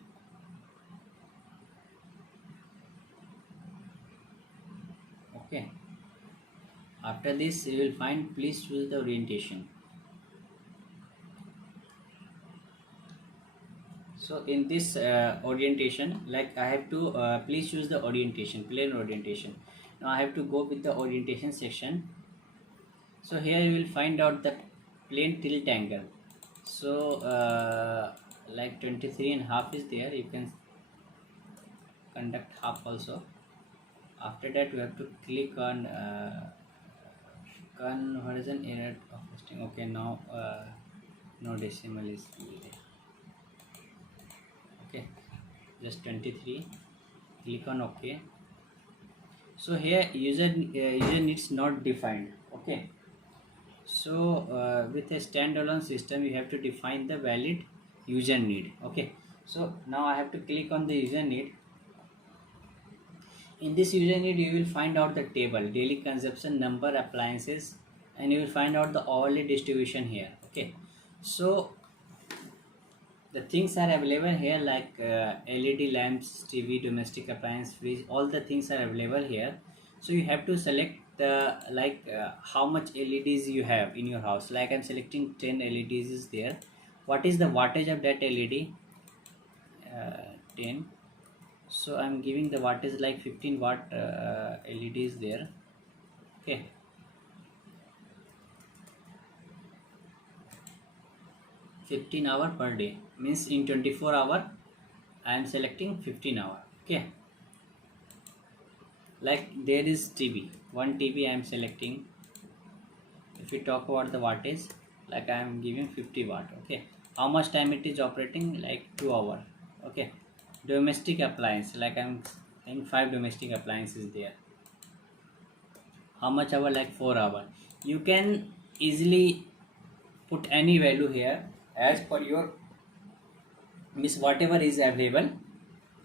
Okay, after this you will find please choose the orientation. So in this orientation, like I have to please choose the orientation, plane orientation. Now I have to go with the orientation section. So here you will find out the plane tilt angle. So like 23.5 is there, you can conduct half also. After that you have to click on conversion error of hosting. Okay, now no decimal is needed. Okay, just 23. Click on OK. So here user needs not defined. Okay, so with a standalone system you have to define the valid user need. Okay, so now I have to click on the user need. In this user need you will find out the table daily consumption, number, appliances, and you will find out the hourly distribution here. Okay, so the things are available here like LED lamps, TV, domestic appliance, fridge, all the things are available here. So you have to select the how much LEDs you have in your house. Like I'm selecting 10 LEDs is there. What is the wattage of that LED? 10. So I'm giving the wattage like 15 watt LEDs there. Okay, 15 hour per day means in 24 hour I am selecting 15 hour. Okay, like there is TV, one TV I am selecting. If we talk about the wattage, like I am giving 50 watt. Okay, how much time it is operating? Like 2 hour. Okay, domestic appliance, like I'm saying 5 domestic appliances there. How much hour? Like 4 hour. You can easily put any value here as per your means whatever is available,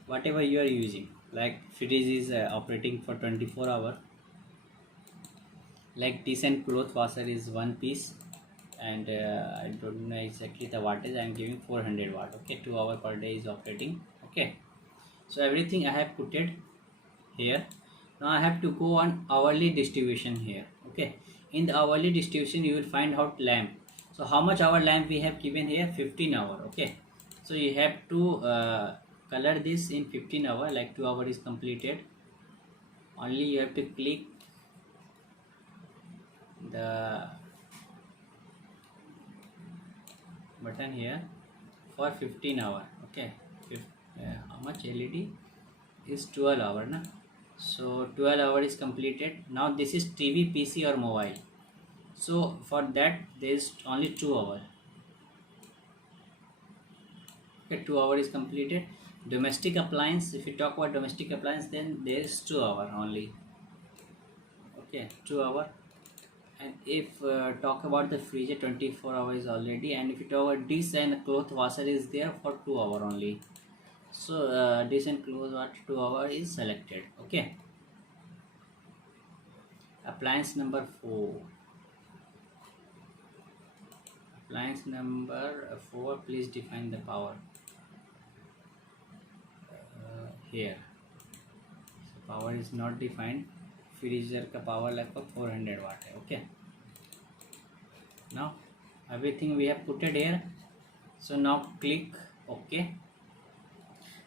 whatever you are using. Like fridge is operating for 24 hour. Like decent cloth washer is one piece, and I don't know exactly the wattage. I am giving 400 watt. Okay, 2 hour per day is operating. Okay, so everything I have put it here. Now I have to go on hourly distribution here. Okay, in the hourly distribution you will find out lamp. So how much hour lamp we have given here? 15 hour. Okay, so you have to color this in 15 hour. Like 2 hour is completed. Only you have to click the button here for 15 hour. Okay, how much LED is 12 hour na? So 12 hour is completed. Now this is TV, PC or mobile. So for that there is only 2 hour. Okay, 2 hour is completed. Domestic appliance, if you talk about domestic appliance, then there is 2 hour only. Okay, 2 hour. And if talk about the freezer, 24 hours already. And if you talk about dish and cloth washer is there for 2 hour only. So dish and cloth washer 2 hour is selected. Okay, appliance number 4. Appliance number 4, please define the power here. So power is not defined. Freezer का power लगभग 400 वाट है. Okay, now everything we have put it here. So now click OK.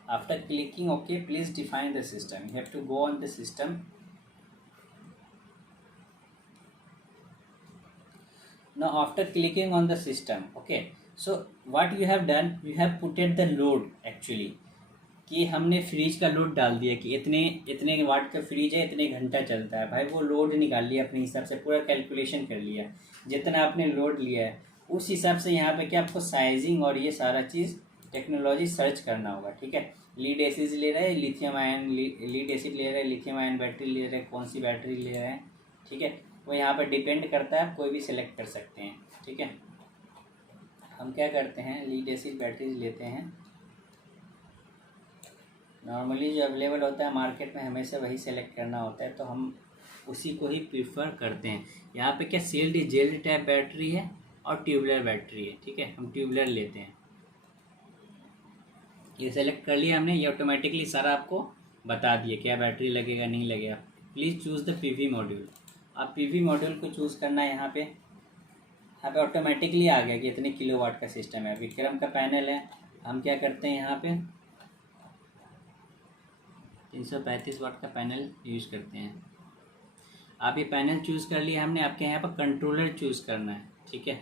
After clicking OK, please define the system. You have to go on the system. Now after clicking on the system, okay, so what you have done, you have put it the load actually, कि हमने fridge का load डाल दिया कि इतने इतने वाट का fridge है, इतने घंटा चलता है. भाई वो लोड निकाल लिया अपने हिसाब से, पूरा कैलकुलेशन कर लिया. जितना आपने लोड लिया है उस हिसाब से यहाँ पे क्या आपको साइजिंग और ये सारा चीज़ टेक्नोलॉजी सर्च करना होगा. ठीक है, लीड एसिड ले रहे हैं, लिथियम आयन लीड एसिड ले रहे हैं, लिथियम आयन बैटरी ले रहे हैं, कौन सी बैटरी ले रहे हैं. ठीक है, वो यहाँ पर डिपेंड करता है, आप कोई भी सिलेक्ट कर सकते हैं. ठीक है, हम क्या करते हैं, लीड एसिड बैटरीज लेते हैं. नॉर्मली जो अवेलेबल होता है मार्केट में हमेशा वही सेलेक्ट करना होता है, तो हम उसी को ही प्रीफर करते हैं. यहाँ पे क्या सीएलडी जेल टाइप बैटरी है और ट्यूबलर बैटरी है. ठीक है, हम ट्यूबलर लेते हैं. ये सेलेक्ट कर लिया हमने, ये ऑटोमेटिकली सारा आपको बता दिया क्या बैटरी लगेगा नहीं लगेगा. Please choose the PV module. आप पीवी मॉड्यूल को चूज़ करना है. यहाँ पे ऑटोमेटिकली आ गया कि इतने किलोवाट का सिस्टम है. विक्रम का पैनल है, हम क्या करते हैं यहाँ पे 335 वाट का पैनल यूज़ करते हैं. आप ये पैनल चूज़ कर लिया हमने. आपके यहाँ पर कंट्रोलर चूज़ करना है. ठीक है,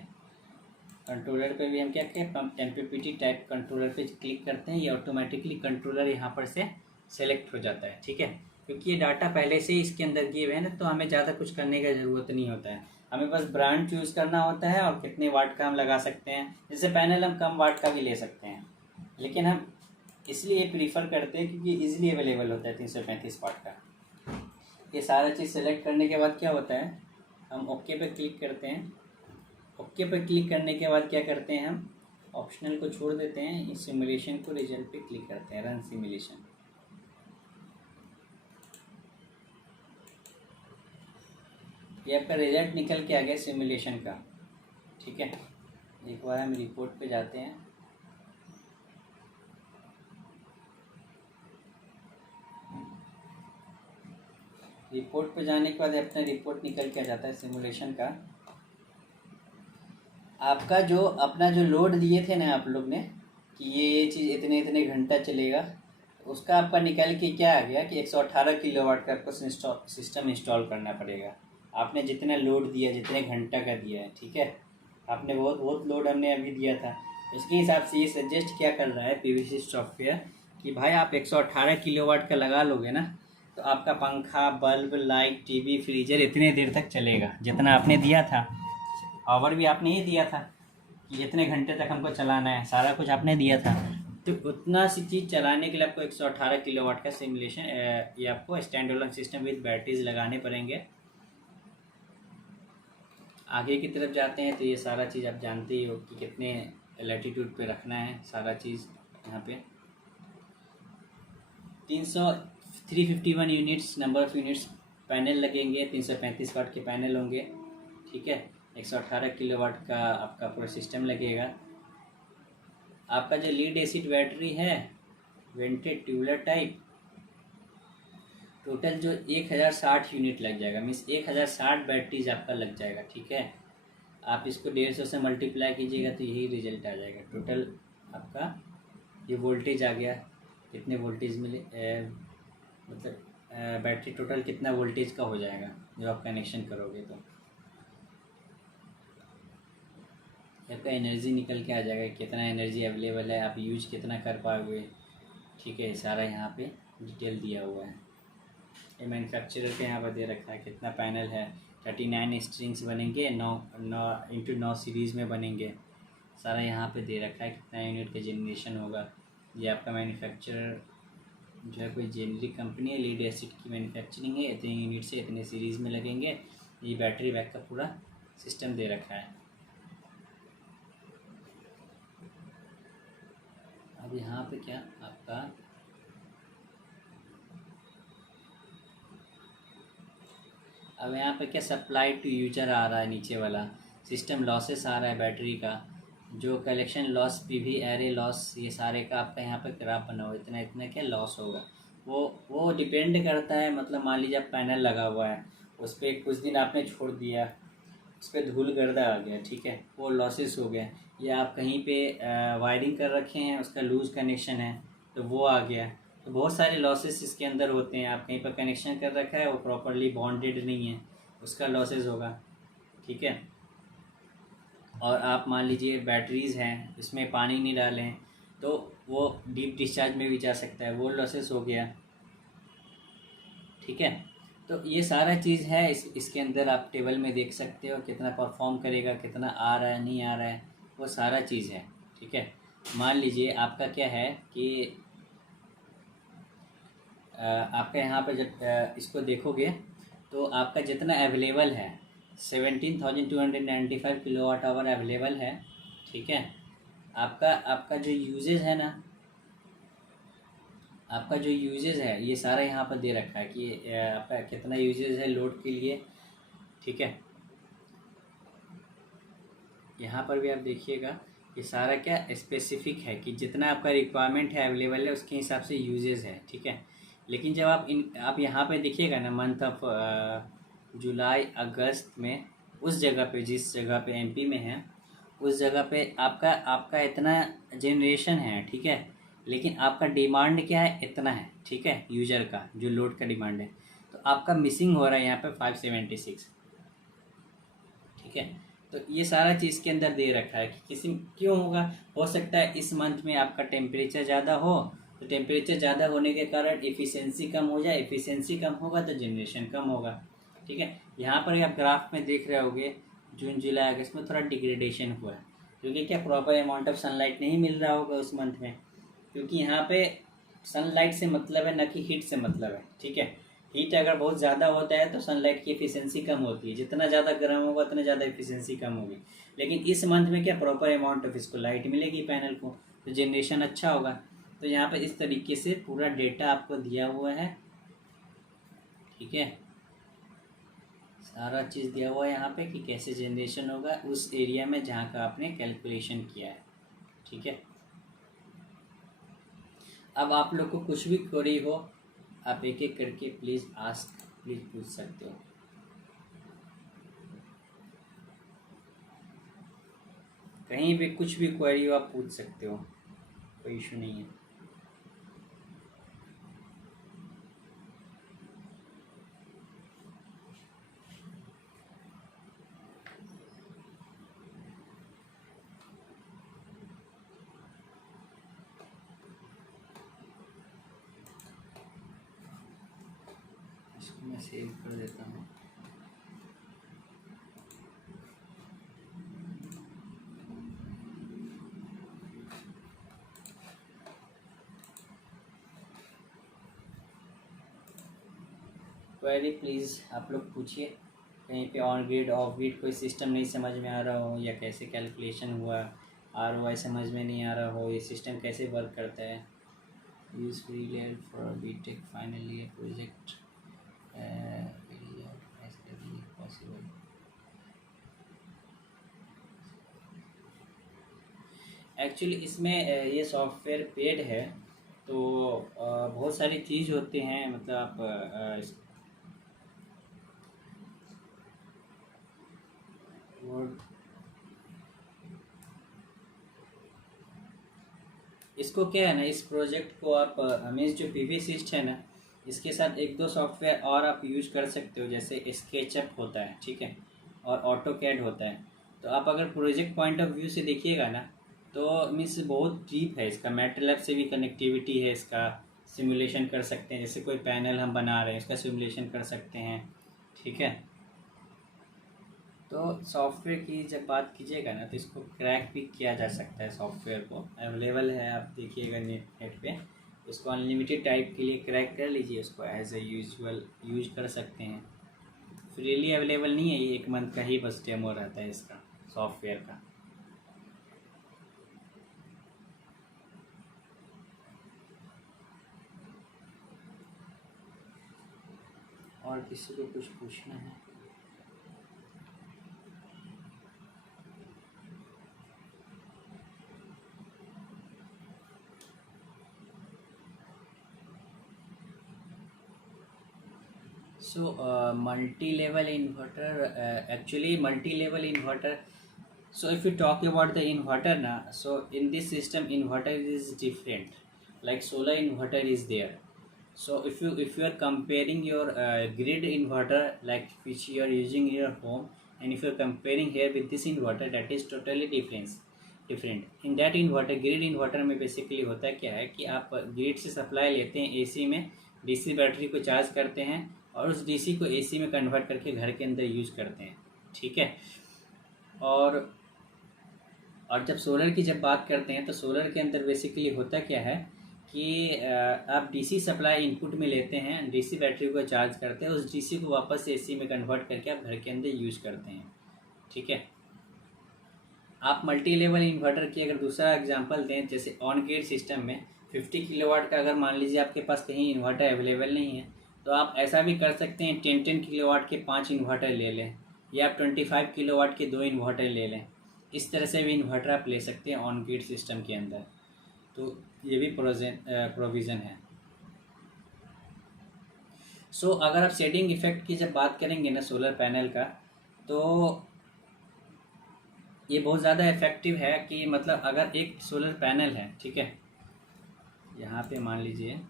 कंट्रोलर पे भी हम क्या करें, एमपीपीटी टाइप कंट्रोलर पे क्लिक करते हैं. ये ऑटोमेटिकली कंट्रोलर यहाँ पर से सेलेक्ट हो जाता है. ठीक है, क्योंकि ये डाटा पहले से ही इसके अंदर किए हुए हैं ना, तो हमें ज़्यादा कुछ करने का ज़रूरत नहीं होता है. हमें बस ब्रांड चूज़ करना होता है और कितने वाट का हम लगा सकते हैं। जैसे पैनल हम कम वाट का भी ले सकते हैं, लेकिन हम इसलिए प्रीफर करते हैं क्योंकि इजीली अवेलेबल होता है 335 वाट का। ये सारा चीज़ सेलेक्ट करने के बाद क्या होता है, हम ओके पे क्लिक करते हैं। ओके पे क्लिक करने के बाद क्या करते हैं, हम ऑप्शनल को छोड़ देते हैं, इस सिमुलेशन को रिजल्ट पे क्लिक करते हैं, रन सिमुलेशन। ये आपका रिजल्ट निकल के आ गया सिमुलेशन का। ठीक है, एक बार हम रिपोर्ट पे जाते हैं। रिपोर्ट पे जाने के बाद अपना रिपोर्ट निकल के आ जाता है सिमुलेशन का। आपका जो अपना जो लोड दिए थे ना आप लोग ने कि ये चीज़ इतने इतने घंटा चलेगा, उसका आपका निकल के क्या आ गया कि 118 किलोवाट का आपको सिस्टम इंस्टॉल करना पड़ेगा। आपने जितना लोड दिया, जितने घंटा का दिया है, ठीक है, आपने बहुत लोड हमने अभी दिया था, उसके हिसाब से ये सजेस्ट क्या कर रहा है पीवीसी सॉफ्टवेयर कि भाई आप 118 किलोवाट का लगा लोगे ना, तो आपका पंखा, बल्ब, लाइट, टीवी, फ्रीजर इतने देर तक चलेगा जितना आपने दिया था। आवर भी आपने ही दिया था कि जितने घंटे तक हमको चलाना है, सारा कुछ आपने दिया था। तो उतना सी चीज़ चलाने के लिए आपको 118 किलोवाट का सिमुलेशन ये आपको stand alone system with batteries लगाने पड़ेंगे। आगे की तरफ जाते हैं तो ये सारा चीज़ आप जानते ही हो कि कितने लैटिट्यूड पे रखना है, सारा चीज़ यहाँ पे 351 units, number of units panel लगेंगे, 335 वाट के पैनल होंगे। ठीक है, 118 किलोवाट का आपका पूरा सिस्टम लगेगा। आपका जो लीड एसिड बैटरी है वेंटेड ट्यूबुलर टाइप, टोटल जो 1060 यूनिट लग जाएगा, मीन्स 1060 बैटरीज आपका लग जाएगा। ठीक है, आप इसको 150 से मल्टीप्लाई कीजिएगा तो यही रिजल्ट आ जाएगा। टोटल आपका ये वोल्टेज आ गया, कितने वोल्टेज मिले मतलब बैटरी टोटल कितना वोल्टेज का हो जाएगा जब आप कनेक्शन करोगे तो आपका एनर्जी निकल के आ जाएगा, कितना एनर्जी अवेलेबल है, आप यूज कितना कर पाओगे। ठीक है, सारा यहाँ पे डिटेल दिया हुआ है। ये मैन्युफैक्चरर के यहाँ पर दे रखा है कितना पैनल है, 39 स्ट्रिंग्स बनेंगे, 9 सीरीज़ में बनेंगे, सारा यहाँ पे दे रखा है कितना यूनिट का जनरेशन होगा। ये आपका मैन्युफैक्चरर जो है कोई जेनरिक कंपनी है, लीड एसिड की मैन्युफैक्चरिंग है, इतने यूनिट से इतने सीरीज़ में लगेंगे। ये बैटरी बैक का पूरा सिस्टम दे रखा है। अब यहाँ पे क्या आपका अब यहाँ पे क्या सप्लाई टू यूजर आ रहा है, नीचे वाला सिस्टम लॉसेस आ रहा है बैटरी का, जो collection loss, PV array loss, ये सारे का आपका यहाँ पे ग्राफ बना हुआ, इतना इतना क्या लॉस होगा। वो डिपेंड करता है, मतलब मान लीजिए आप पैनल लगा हुआ है, उस पर कुछ दिन आपने छोड़ दिया, उस पर धूल गर्दा आ गया, ठीक है, वो लॉसेस हो गया। या आप कहीं पे वायरिंग कर रखे हैं, उसका लूज़ कनेक्शन है तो वो आ गया। तो बहुत सारे लॉसेस इसके अंदर होते हैं। आप कहीं पर कनेक्शन कर रखा है, वो प्रॉपरली बॉन्डेड नहीं है, उसका लॉसेस होगा। ठीक है, और आप मान लीजिए बैटरीज़ हैं, इसमें पानी नहीं डालें तो वो डीप डिस्चार्ज में भी जा सकता है, वो लॉसेस हो गया। ठीक है, तो ये सारा चीज़ है इसके अंदर आप टेबल में देख सकते हो, कितना परफॉर्म करेगा, कितना आ रहा है, नहीं आ रहा है, वो सारा चीज़ है। ठीक है, मान लीजिए आपका क्या है कि आपका यहाँ पर जब इसको देखोगे तो आपका जितना अवेलेबल है 17,295 किलोवाट आवर अवेलेबल है। ठीक है, आपका जो यूजेज है ना, आपका जो यूजेज है ये सारा यहाँ पर दे रखा है कि आपका कितना यूजेज है लोड के लिए। ठीक है, यहाँ पर भी आप देखिएगा ये सारा क्या स्पेसिफिक है कि जितना आपका रिक्वायरमेंट है, अवेलेबल है, उसके हिसाब से यूजेज है। ठीक है, लेकिन जब आप यहाँ पे देखिएगा ना, मंथ ऑफ जुलाई अगस्त में, उस जगह पे, जिस जगह पे एमपी में है, उस जगह पे आपका इतना जनरेशन है। ठीक है, लेकिन आपका डिमांड क्या है, इतना है। ठीक है, यूजर का जो लोड का डिमांड है, तो आपका मिसिंग हो रहा है यहाँ पे 576। ठीक है, तो ये सारा चीज़ के अंदर दे रखा है कि किसी क्यों होगा, हो सकता है इस मंथ में आपका टेम्परेचर ज़्यादा हो, तो टेम्परेचर ज़्यादा होने के कारण एफिशिएंसी कम हो जाए, एफिशिएंसी कम होगा तो जनरेशन कम होगा। ठीक है। यहाँ पर आप ग्राफ में देख रहे होगे जून जुलाई अगस्त में थोड़ा डिग्रेडेशन हुआ है, क्योंकि क्या प्रॉपर अमाउंट ऑफ सनलाइट नहीं मिल रहा होगा उस मंथ में, क्योंकि यहाँ पे सनलाइट से मतलब है, न कि हीट से मतलब है। ठीक है, हीट अगर बहुत ज़्यादा होता है तो सनलाइट की एफिशिएंसी कम होती है, जितना ज़्यादा गर्म होगा उतना ज़्यादा एफिशिएंसी कम होगी। लेकिन इस मंथ में क्या प्रॉपर अमाउंट ऑफ इसको लाइट मिलेगी पैनल को, तो जनरेशन अच्छा होगा। तो यहाँ पर इस तरीके से पूरा डेटा आपको दिया हुआ है। ठीक है, सारा चीज़ दिया हुआ है यहाँ पे कि कैसे जनरेशन होगा उस एरिया में जहाँ का आपने कैलकुलेशन किया है। ठीक है, अब आप लोग को कुछ भी क्वेरी हो आप एक एक करके प्लीज़ पूछ सकते हो। कहीं भी कुछ भी क्वेरी हो आप पूछ सकते हो, कोई इशू नहीं है। इसको मैं सेव कर देता हूँ। क्वेरी प्लीज़ आप लोग पूछिए। कहीं पे ऑन ग्रिड ऑफ ग्रिड कोई सिस्टम नहीं समझ में आ रहा हो, या कैसे कैलकुलेशन हुआ ROI समझ में नहीं आ रहा हो, ये सिस्टम कैसे वर्क करता है। Use free for BTech final year project possible. Actually इसमें ये सॉफ्टवेयर पेड है, तो बहुत सारी चीज़ होते हैं, मतलब आप इसको क्या है ना, इस प्रोजेक्ट को आप हमें जो PVSys है ना, इसके साथ एक दो सॉफ्टवेयर और आप यूज कर सकते हो, जैसे स्केचअप होता है, ठीक है, और ऑटोकैड होता है। तो आप अगर प्रोजेक्ट पॉइंट ऑफ व्यू से देखिएगा ना, तो मीन्स बहुत डीप है इसका, मैटलैब से भी कनेक्टिविटी है इसका, सिमुलेशन कर सकते हैं, जैसे कोई पैनल हम बना रहे हैं उसका सिमुलेशन कर सकते हैं। ठीक है, तो सॉफ्टवेयर की जब बात कीजिएगा ना, तो इसको क्रैक भी किया जा सकता है, सॉफ्टवेयर को अवेलेबल है, आप देखिएगा नेट पे। इसको अनलिमिटेड टाइप के लिए क्रैक कर लीजिए, उसको एज ए यूजुअल यूज कर सकते हैं। फ्रीली अवेलेबल नहीं है, ये 1 मंथ का ही बस डेमो रहता है इसका सॉफ्टवेयर का। और किसी को कुछ पूछना है? So multi-level inverter, actually multi-level inverter. So if we talk about the inverter now, so in this system inverter is different. Like solar inverter is there. So if you are comparing your grid inverter like which you are using in your home, and if you are comparing here with this inverter, that is totally different. In that inverter, grid inverter में basically होता है क्या है कि आप grid से supply लेते हैं AC में, DC बैटरी को चार्ज करते हैं और उस DC को AC में कन्वर्ट करके घर के अंदर यूज करते हैं। ठीक है, और जब सोलर की जब बात करते हैं तो सोलर के अंदर बेसिकली होता क्या है कि आप DC सप्लाई इनपुट में लेते हैं, DC बैटरी को चार्ज करते हैं, उस DC को वापस AC में कन्वर्ट करके आप घर के अंदर यूज करते हैं। ठीक है, आप मल्टी लेवल इन्वर्टर की अगर दूसरा एग्जांपल दें, जैसे ऑन ग्रिड सिस्टम में 50 किलोवाट का अगर मान लीजिए आपके पास कहीं इन्वर्टर अवेलेबल नहीं है, तो आप ऐसा भी कर सकते हैं, 10 किलोवाट के 5 इन्वर्टर ले लें, या आप 25 किलोवाट के 2 इन्वर्टर ले लें। इस तरह से भी इन्वर्टर आप ले सकते हैं ऑन ग्रिड सिस्टम के अंदर। तो ये भी प्रोविज़न है। सो अगर आप शेडिंग इफेक्ट की जब बात करेंगे ना सोलर पैनल का, तो ये बहुत ज़्यादा इफेक्टिव है कि मतलब अगर एक सोलर पैनल है, ठीक है, यहाँ पे मान लीजिए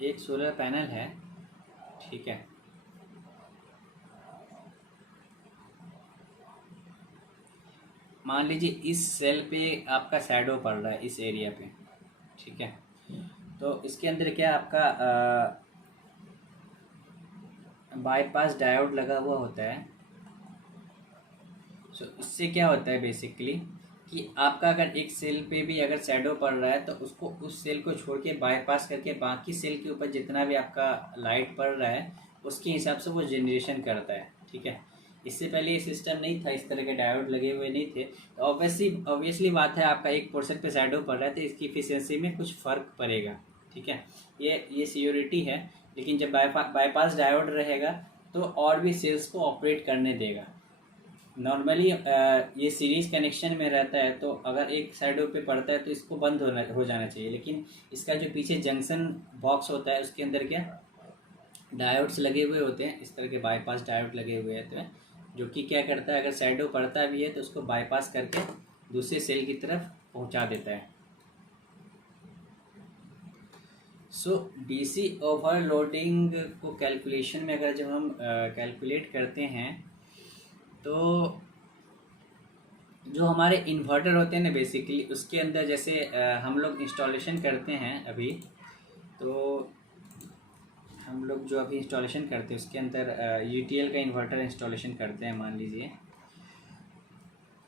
एक सोलर पैनल है, ठीक है, मान लीजिए इस सेल पे आपका शैडो पड़ रहा है इस एरिया पे, ठीक है। तो इसके अंदर क्या आपका बाईपास डायोड लगा हुआ होता है। सो इससे क्या होता है बेसिकली कि आपका अगर एक सेल पे भी अगर शैडो पड़ रहा है तो उसको उस सेल को छोड़ के बाईपास करके बाकी सेल के ऊपर जितना भी आपका लाइट पड़ रहा है उसके हिसाब से वो जनरेशन करता है, ठीक है। इससे पहले ये सिस्टम नहीं था, इस तरह के डायोड लगे हुए नहीं थे, तो ऑब्वियसली बात है आपका एक पोर्शन पे शैडो पड़ रहा है तो इसकी इफिशियंसी में कुछ फ़र्क पड़ेगा, ठीक है। ये सियोरिटी है। लेकिन जब बाईपास डायोड रहेगा तो और भी सेल्स को ऑपरेट करने देगा। नॉर्मली ये सीरीज कनेक्शन में रहता है तो अगर एक साइडों पे पड़ता है तो इसको बंद हो जाना चाहिए, लेकिन इसका जो पीछे जंक्शन बॉक्स होता है उसके अंदर क्या डायोड्स लगे हुए होते हैं, इस तरह के बाईपास डायोड लगे हुए होते हैं, जो कि क्या करता है अगर शैडो पड़ता भी है तो उसको बाईपास करके दूसरे सेल की तरफ पहुंचा देता है। सो डीसी ओवरलोडिंग को कैलकुलेशन में अगर जब हम कैलकुलेट करते हैं तो जो हमारे इन्वर्टर होते हैं ना बेसिकली उसके अंदर जैसे हम लोग इंस्टॉलेशन करते हैं अभी, तो हम लोग जो अभी इंस्टॉलेशन करते हैं उसके अंदर यूटीएल का इन्वर्टर इंस्टॉलेशन करते हैं मान लीजिए,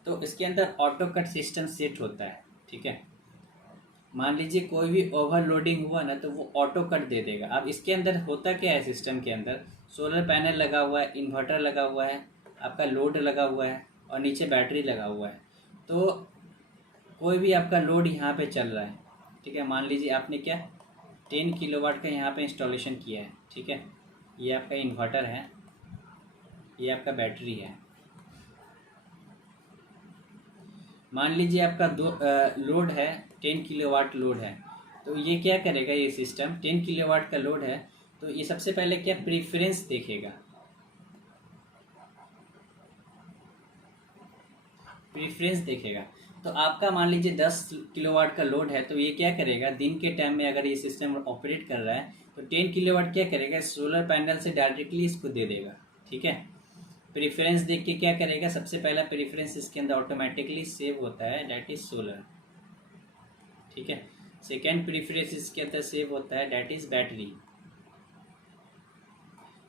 तो इसके अंदर ऑटो कट सिस्टम सेट होता है, ठीक है। मान लीजिए कोई भी ओवरलोडिंग हुआ ना तो वो ऑटो कट दे देगा। अब इसके अंदर होता क्या है, सिस्टम के अंदर सोलर पैनल लगा हुआ है, इन्वर्टर लगा हुआ है, आपका लोड लगा हुआ है और नीचे बैटरी लगा हुआ है। तो कोई भी आपका लोड यहाँ पे चल रहा है, ठीक है। मान लीजिए आपने क्या 10 किलोवाट का यहाँ पे इंस्टॉलेशन किया है, ठीक है। ये आपका इन्वर्टर है, ये आपका बैटरी है। मान लीजिए आपका लोड है 10 किलोवाट लोड है, तो ये क्या करेगा, ये सिस्टम 10 किलोवाट का लोड है तो ये सबसे पहले क्या प्रीफरेंस देखेगा, प्रीफरेंस देखेगा। तो आपका मान लीजिए 10 किलोवाट का लोड है तो ये क्या करेगा, दिन के टाइम में अगर ये सिस्टम ऑपरेट कर रहा है तो 10 किलोवाट क्या करेगा, सोलर पैनल से डायरेक्टली इसको दे देगा, ठीक है। प्रेफरेंस देख के क्या करेगा, सबसे पहला प्रेफरेंस इसके अंदर ऑटोमेटिकली सेव होता है, दैट इज सोलर, ठीक है। सेकेंड प्रेफरेंस इसके अंदर सेव होता है, that is battery.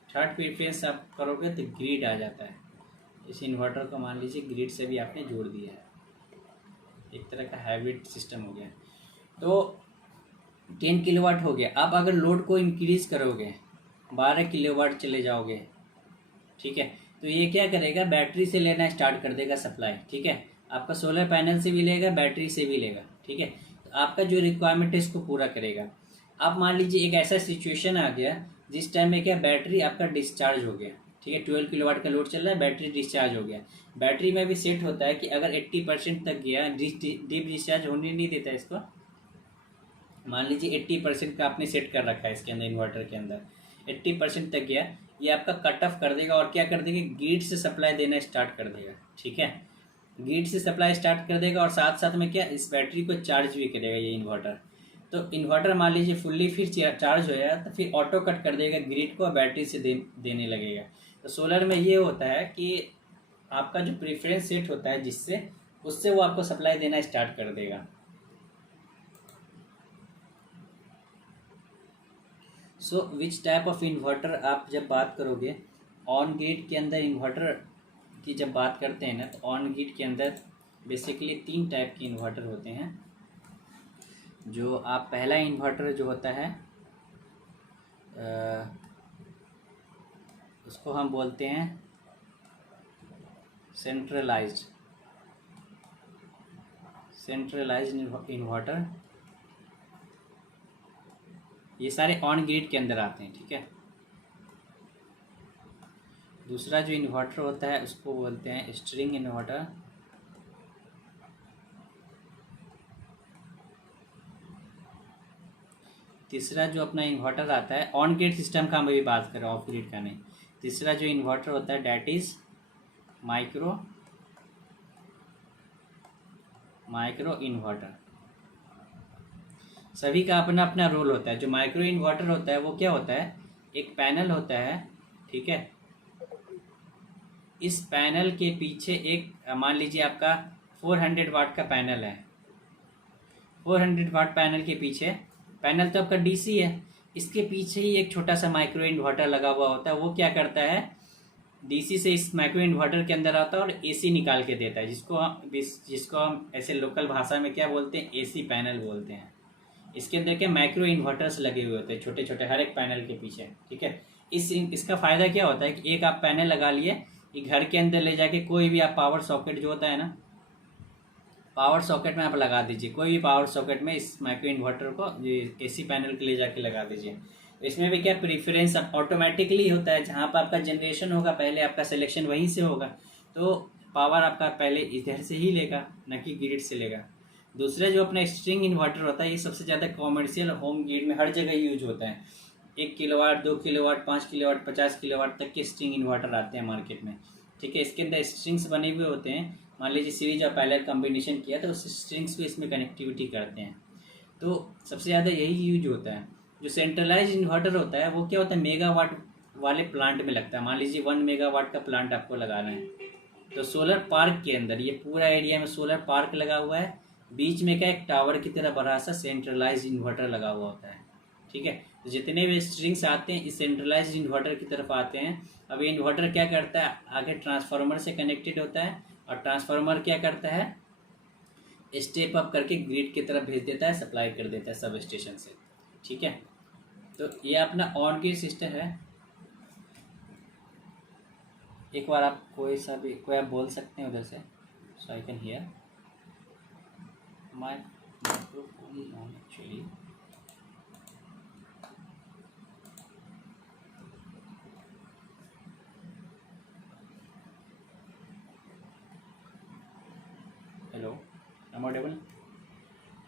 Third preference आप करोगे तो ग्रिड आ जाता है। इस इन्वर्टर को मान लीजिए ग्रिड से भी आपने जोड़ दिया है, एक तरह का हाइब्रिड सिस्टम हो गया। तो 10 किलोवाट हो गया। अब अगर लोड को इंक्रीज करोगे 12 किलोवाट चले जाओगे, ठीक है, तो ये क्या करेगा, बैटरी से लेना स्टार्ट कर देगा सप्लाई, ठीक है। आपका सोलर पैनल से भी लेगा, बैटरी से भी लेगा, ठीक है। तो आपका जो रिक्वायरमेंट है इसको पूरा करेगा। अब मान लीजिए एक ऐसा सिचुएशन आ गया जिस टाइम में क्या बैटरी आपका डिस्चार्ज हो गया, ठीक है। 12 किलोवाट का लोड चल रहा है, बैटरी डिस्चार्ज हो गया। बैटरी में भी सेट होता है कि अगर 80% तक गया, डीप डिस्चार्ज होने नहीं देता इसको। मान लीजिए 80% का आपने सेट कर रखा है इसके अंदर, इन्वर्टर के अंदर 80% तक गया, ये आपका कट ऑफ कर देगा और क्या कर देगा, ग्रिड से सप्लाई देना स्टार्ट कर देगा, ठीक है। ग्रिड से सप्लाई स्टार्ट कर देगा और साथ साथ में क्या इस बैटरी को चार्ज भी करेगा ये इन्वर्टर। तो इन्वर्टर मान लीजिए फुल्ली फिर चार्ज हो जाएगा तो फिर ऑटो कट कर देगा ग्रिड को, बैटरी से देने लगेगा। तो सोलर में ये होता है कि आपका जो प्रेफरेंस सेट होता है जिससे उससे वो आपको सप्लाई देना स्टार्ट कर देगा। सो विच टाइप ऑफ इन्वर्टर, आप जब बात करोगे ऑन ग्रिड के अंदर इन्वर्टर की जब बात करते हैं ना तो ऑन ग्रिड के अंदर बेसिकली 3 टाइप के इन्वर्टर होते हैं। जो आप पहला इन्वर्टर जो होता है उसको हम बोलते हैं सेंट्रलाइज्ड इन्वर्टर। ये सारे ऑन ग्रिड के अंदर आते हैं, ठीक है। दूसरा जो इन्वर्टर होता है उसको बोलते हैं स्ट्रिंग इन्वर्टर। तीसरा जो अपना इन्वर्टर आता है ऑन ग्रिड सिस्टम का, हम अभी बात कर रहे हैं, ऑफ ग्रिड का नहीं। तीसरा जो इन्वर्टर होता है डैट इज माइक्रो इन्वर्टर। सभी का अपना अपना रोल होता है। जो माइक्रो इन्वर्टर होता है वो क्या होता है, एक पैनल होता है, ठीक है। इस पैनल के पीछे एक मान लीजिए आपका 400 वाट का पैनल है। 400 वाट पैनल के पीछे, पैनल तो आपका डीसी है, इसके पीछे ही एक छोटा सा माइक्रो इन्वर्टर लगा हुआ होता है। वो क्या करता है, डीसी से इस माइक्रो इन्वर्टर के अंदर आता है और एसी निकाल के देता है, जिसको हम ऐसे लोकल भाषा में क्या बोलते हैं, एसी पैनल बोलते हैं। इसके अंदर के माइक्रो इन्वर्टर्स लगे हुए होते हैं छोटे छोटे हर एक पैनल के पीछे। ठीक है, इसका फायदा क्या होता है कि एक आप पैनल लगा लिए, ये घर के अंदर ले जाके कोई भी आप पावर सॉकेट जो होता है ना, पावर सॉकेट में आप लगा दीजिए, कोई भी पावर सॉकेट में इस माइक्रो इन्वर्टर को एसी पैनल के ले जाके लगा दीजिए। इसमें भी क्या प्रीफरेंस ऑटोमेटिकली होता है, जहाँ पर आपका जनरेशन होगा पहले आपका सिलेक्शन वहीं से होगा, तो पावर आपका पहले इधर से ही लेगा, न कि ग्रिड से लेगा। दूसरा जो अपना स्ट्रिंग इन्वर्टर होता है, ये सबसे ज़्यादा कॉमर्शियल होम ग्रिड में हर जगह यूज होता है। 1 किलोवाट, 2 किलोवाट, 5 किलोवाट, 50 किलोवाट तक के स्ट्रिंग इन्वर्टर आते हैं मार्केट में। ठीक है, इसके अंदर स्ट्रिंग्स बने हुए होते हैं। मान लीजिए सीरीज और पैरेलल कॉम्बिनेशन किया तो उस स्ट्रिंग्स को इसमें कनेक्टिविटी करते हैं, तो सबसे ज़्यादा यही यूज होता है। जो सेंट्रलाइज इन्वर्टर होता है वो क्या होता है, मेगावाट वाले प्लांट में लगता है। मान लीजिए 1 मेगावाट का प्लांट आपको लगाना है, तो सोलर पार्क के अंदर, ये पूरा एरिया में सोलर पार्क लगा हुआ है, बीच में क्या एक टावर की तरह बड़ा सा सेंट्रलाइज इन्वर्टर लगा हुआ होता है। ठीक है, तो जितने भी स्ट्रिंग्स आते हैं इस सेंट्रलाइज इन्वर्टर की तरफ आते हैं। अब ये इन्वर्टर क्या करता है, आगे ट्रांसफार्मर से कनेक्टेड होता है, और ट्रांसफार्मर क्या करता है, स्टेप अप करके ग्रिड की तरफ भेज देता है, सप्लाई कर देता है सब स्टेशन से। ठीक है, तो ये अपना ऑन ग्रिड सिस्टम है। एक बार आप कोई आप बोल सकते हैं उधर से, so I can hear my microphone on actually. Hello, am Audible?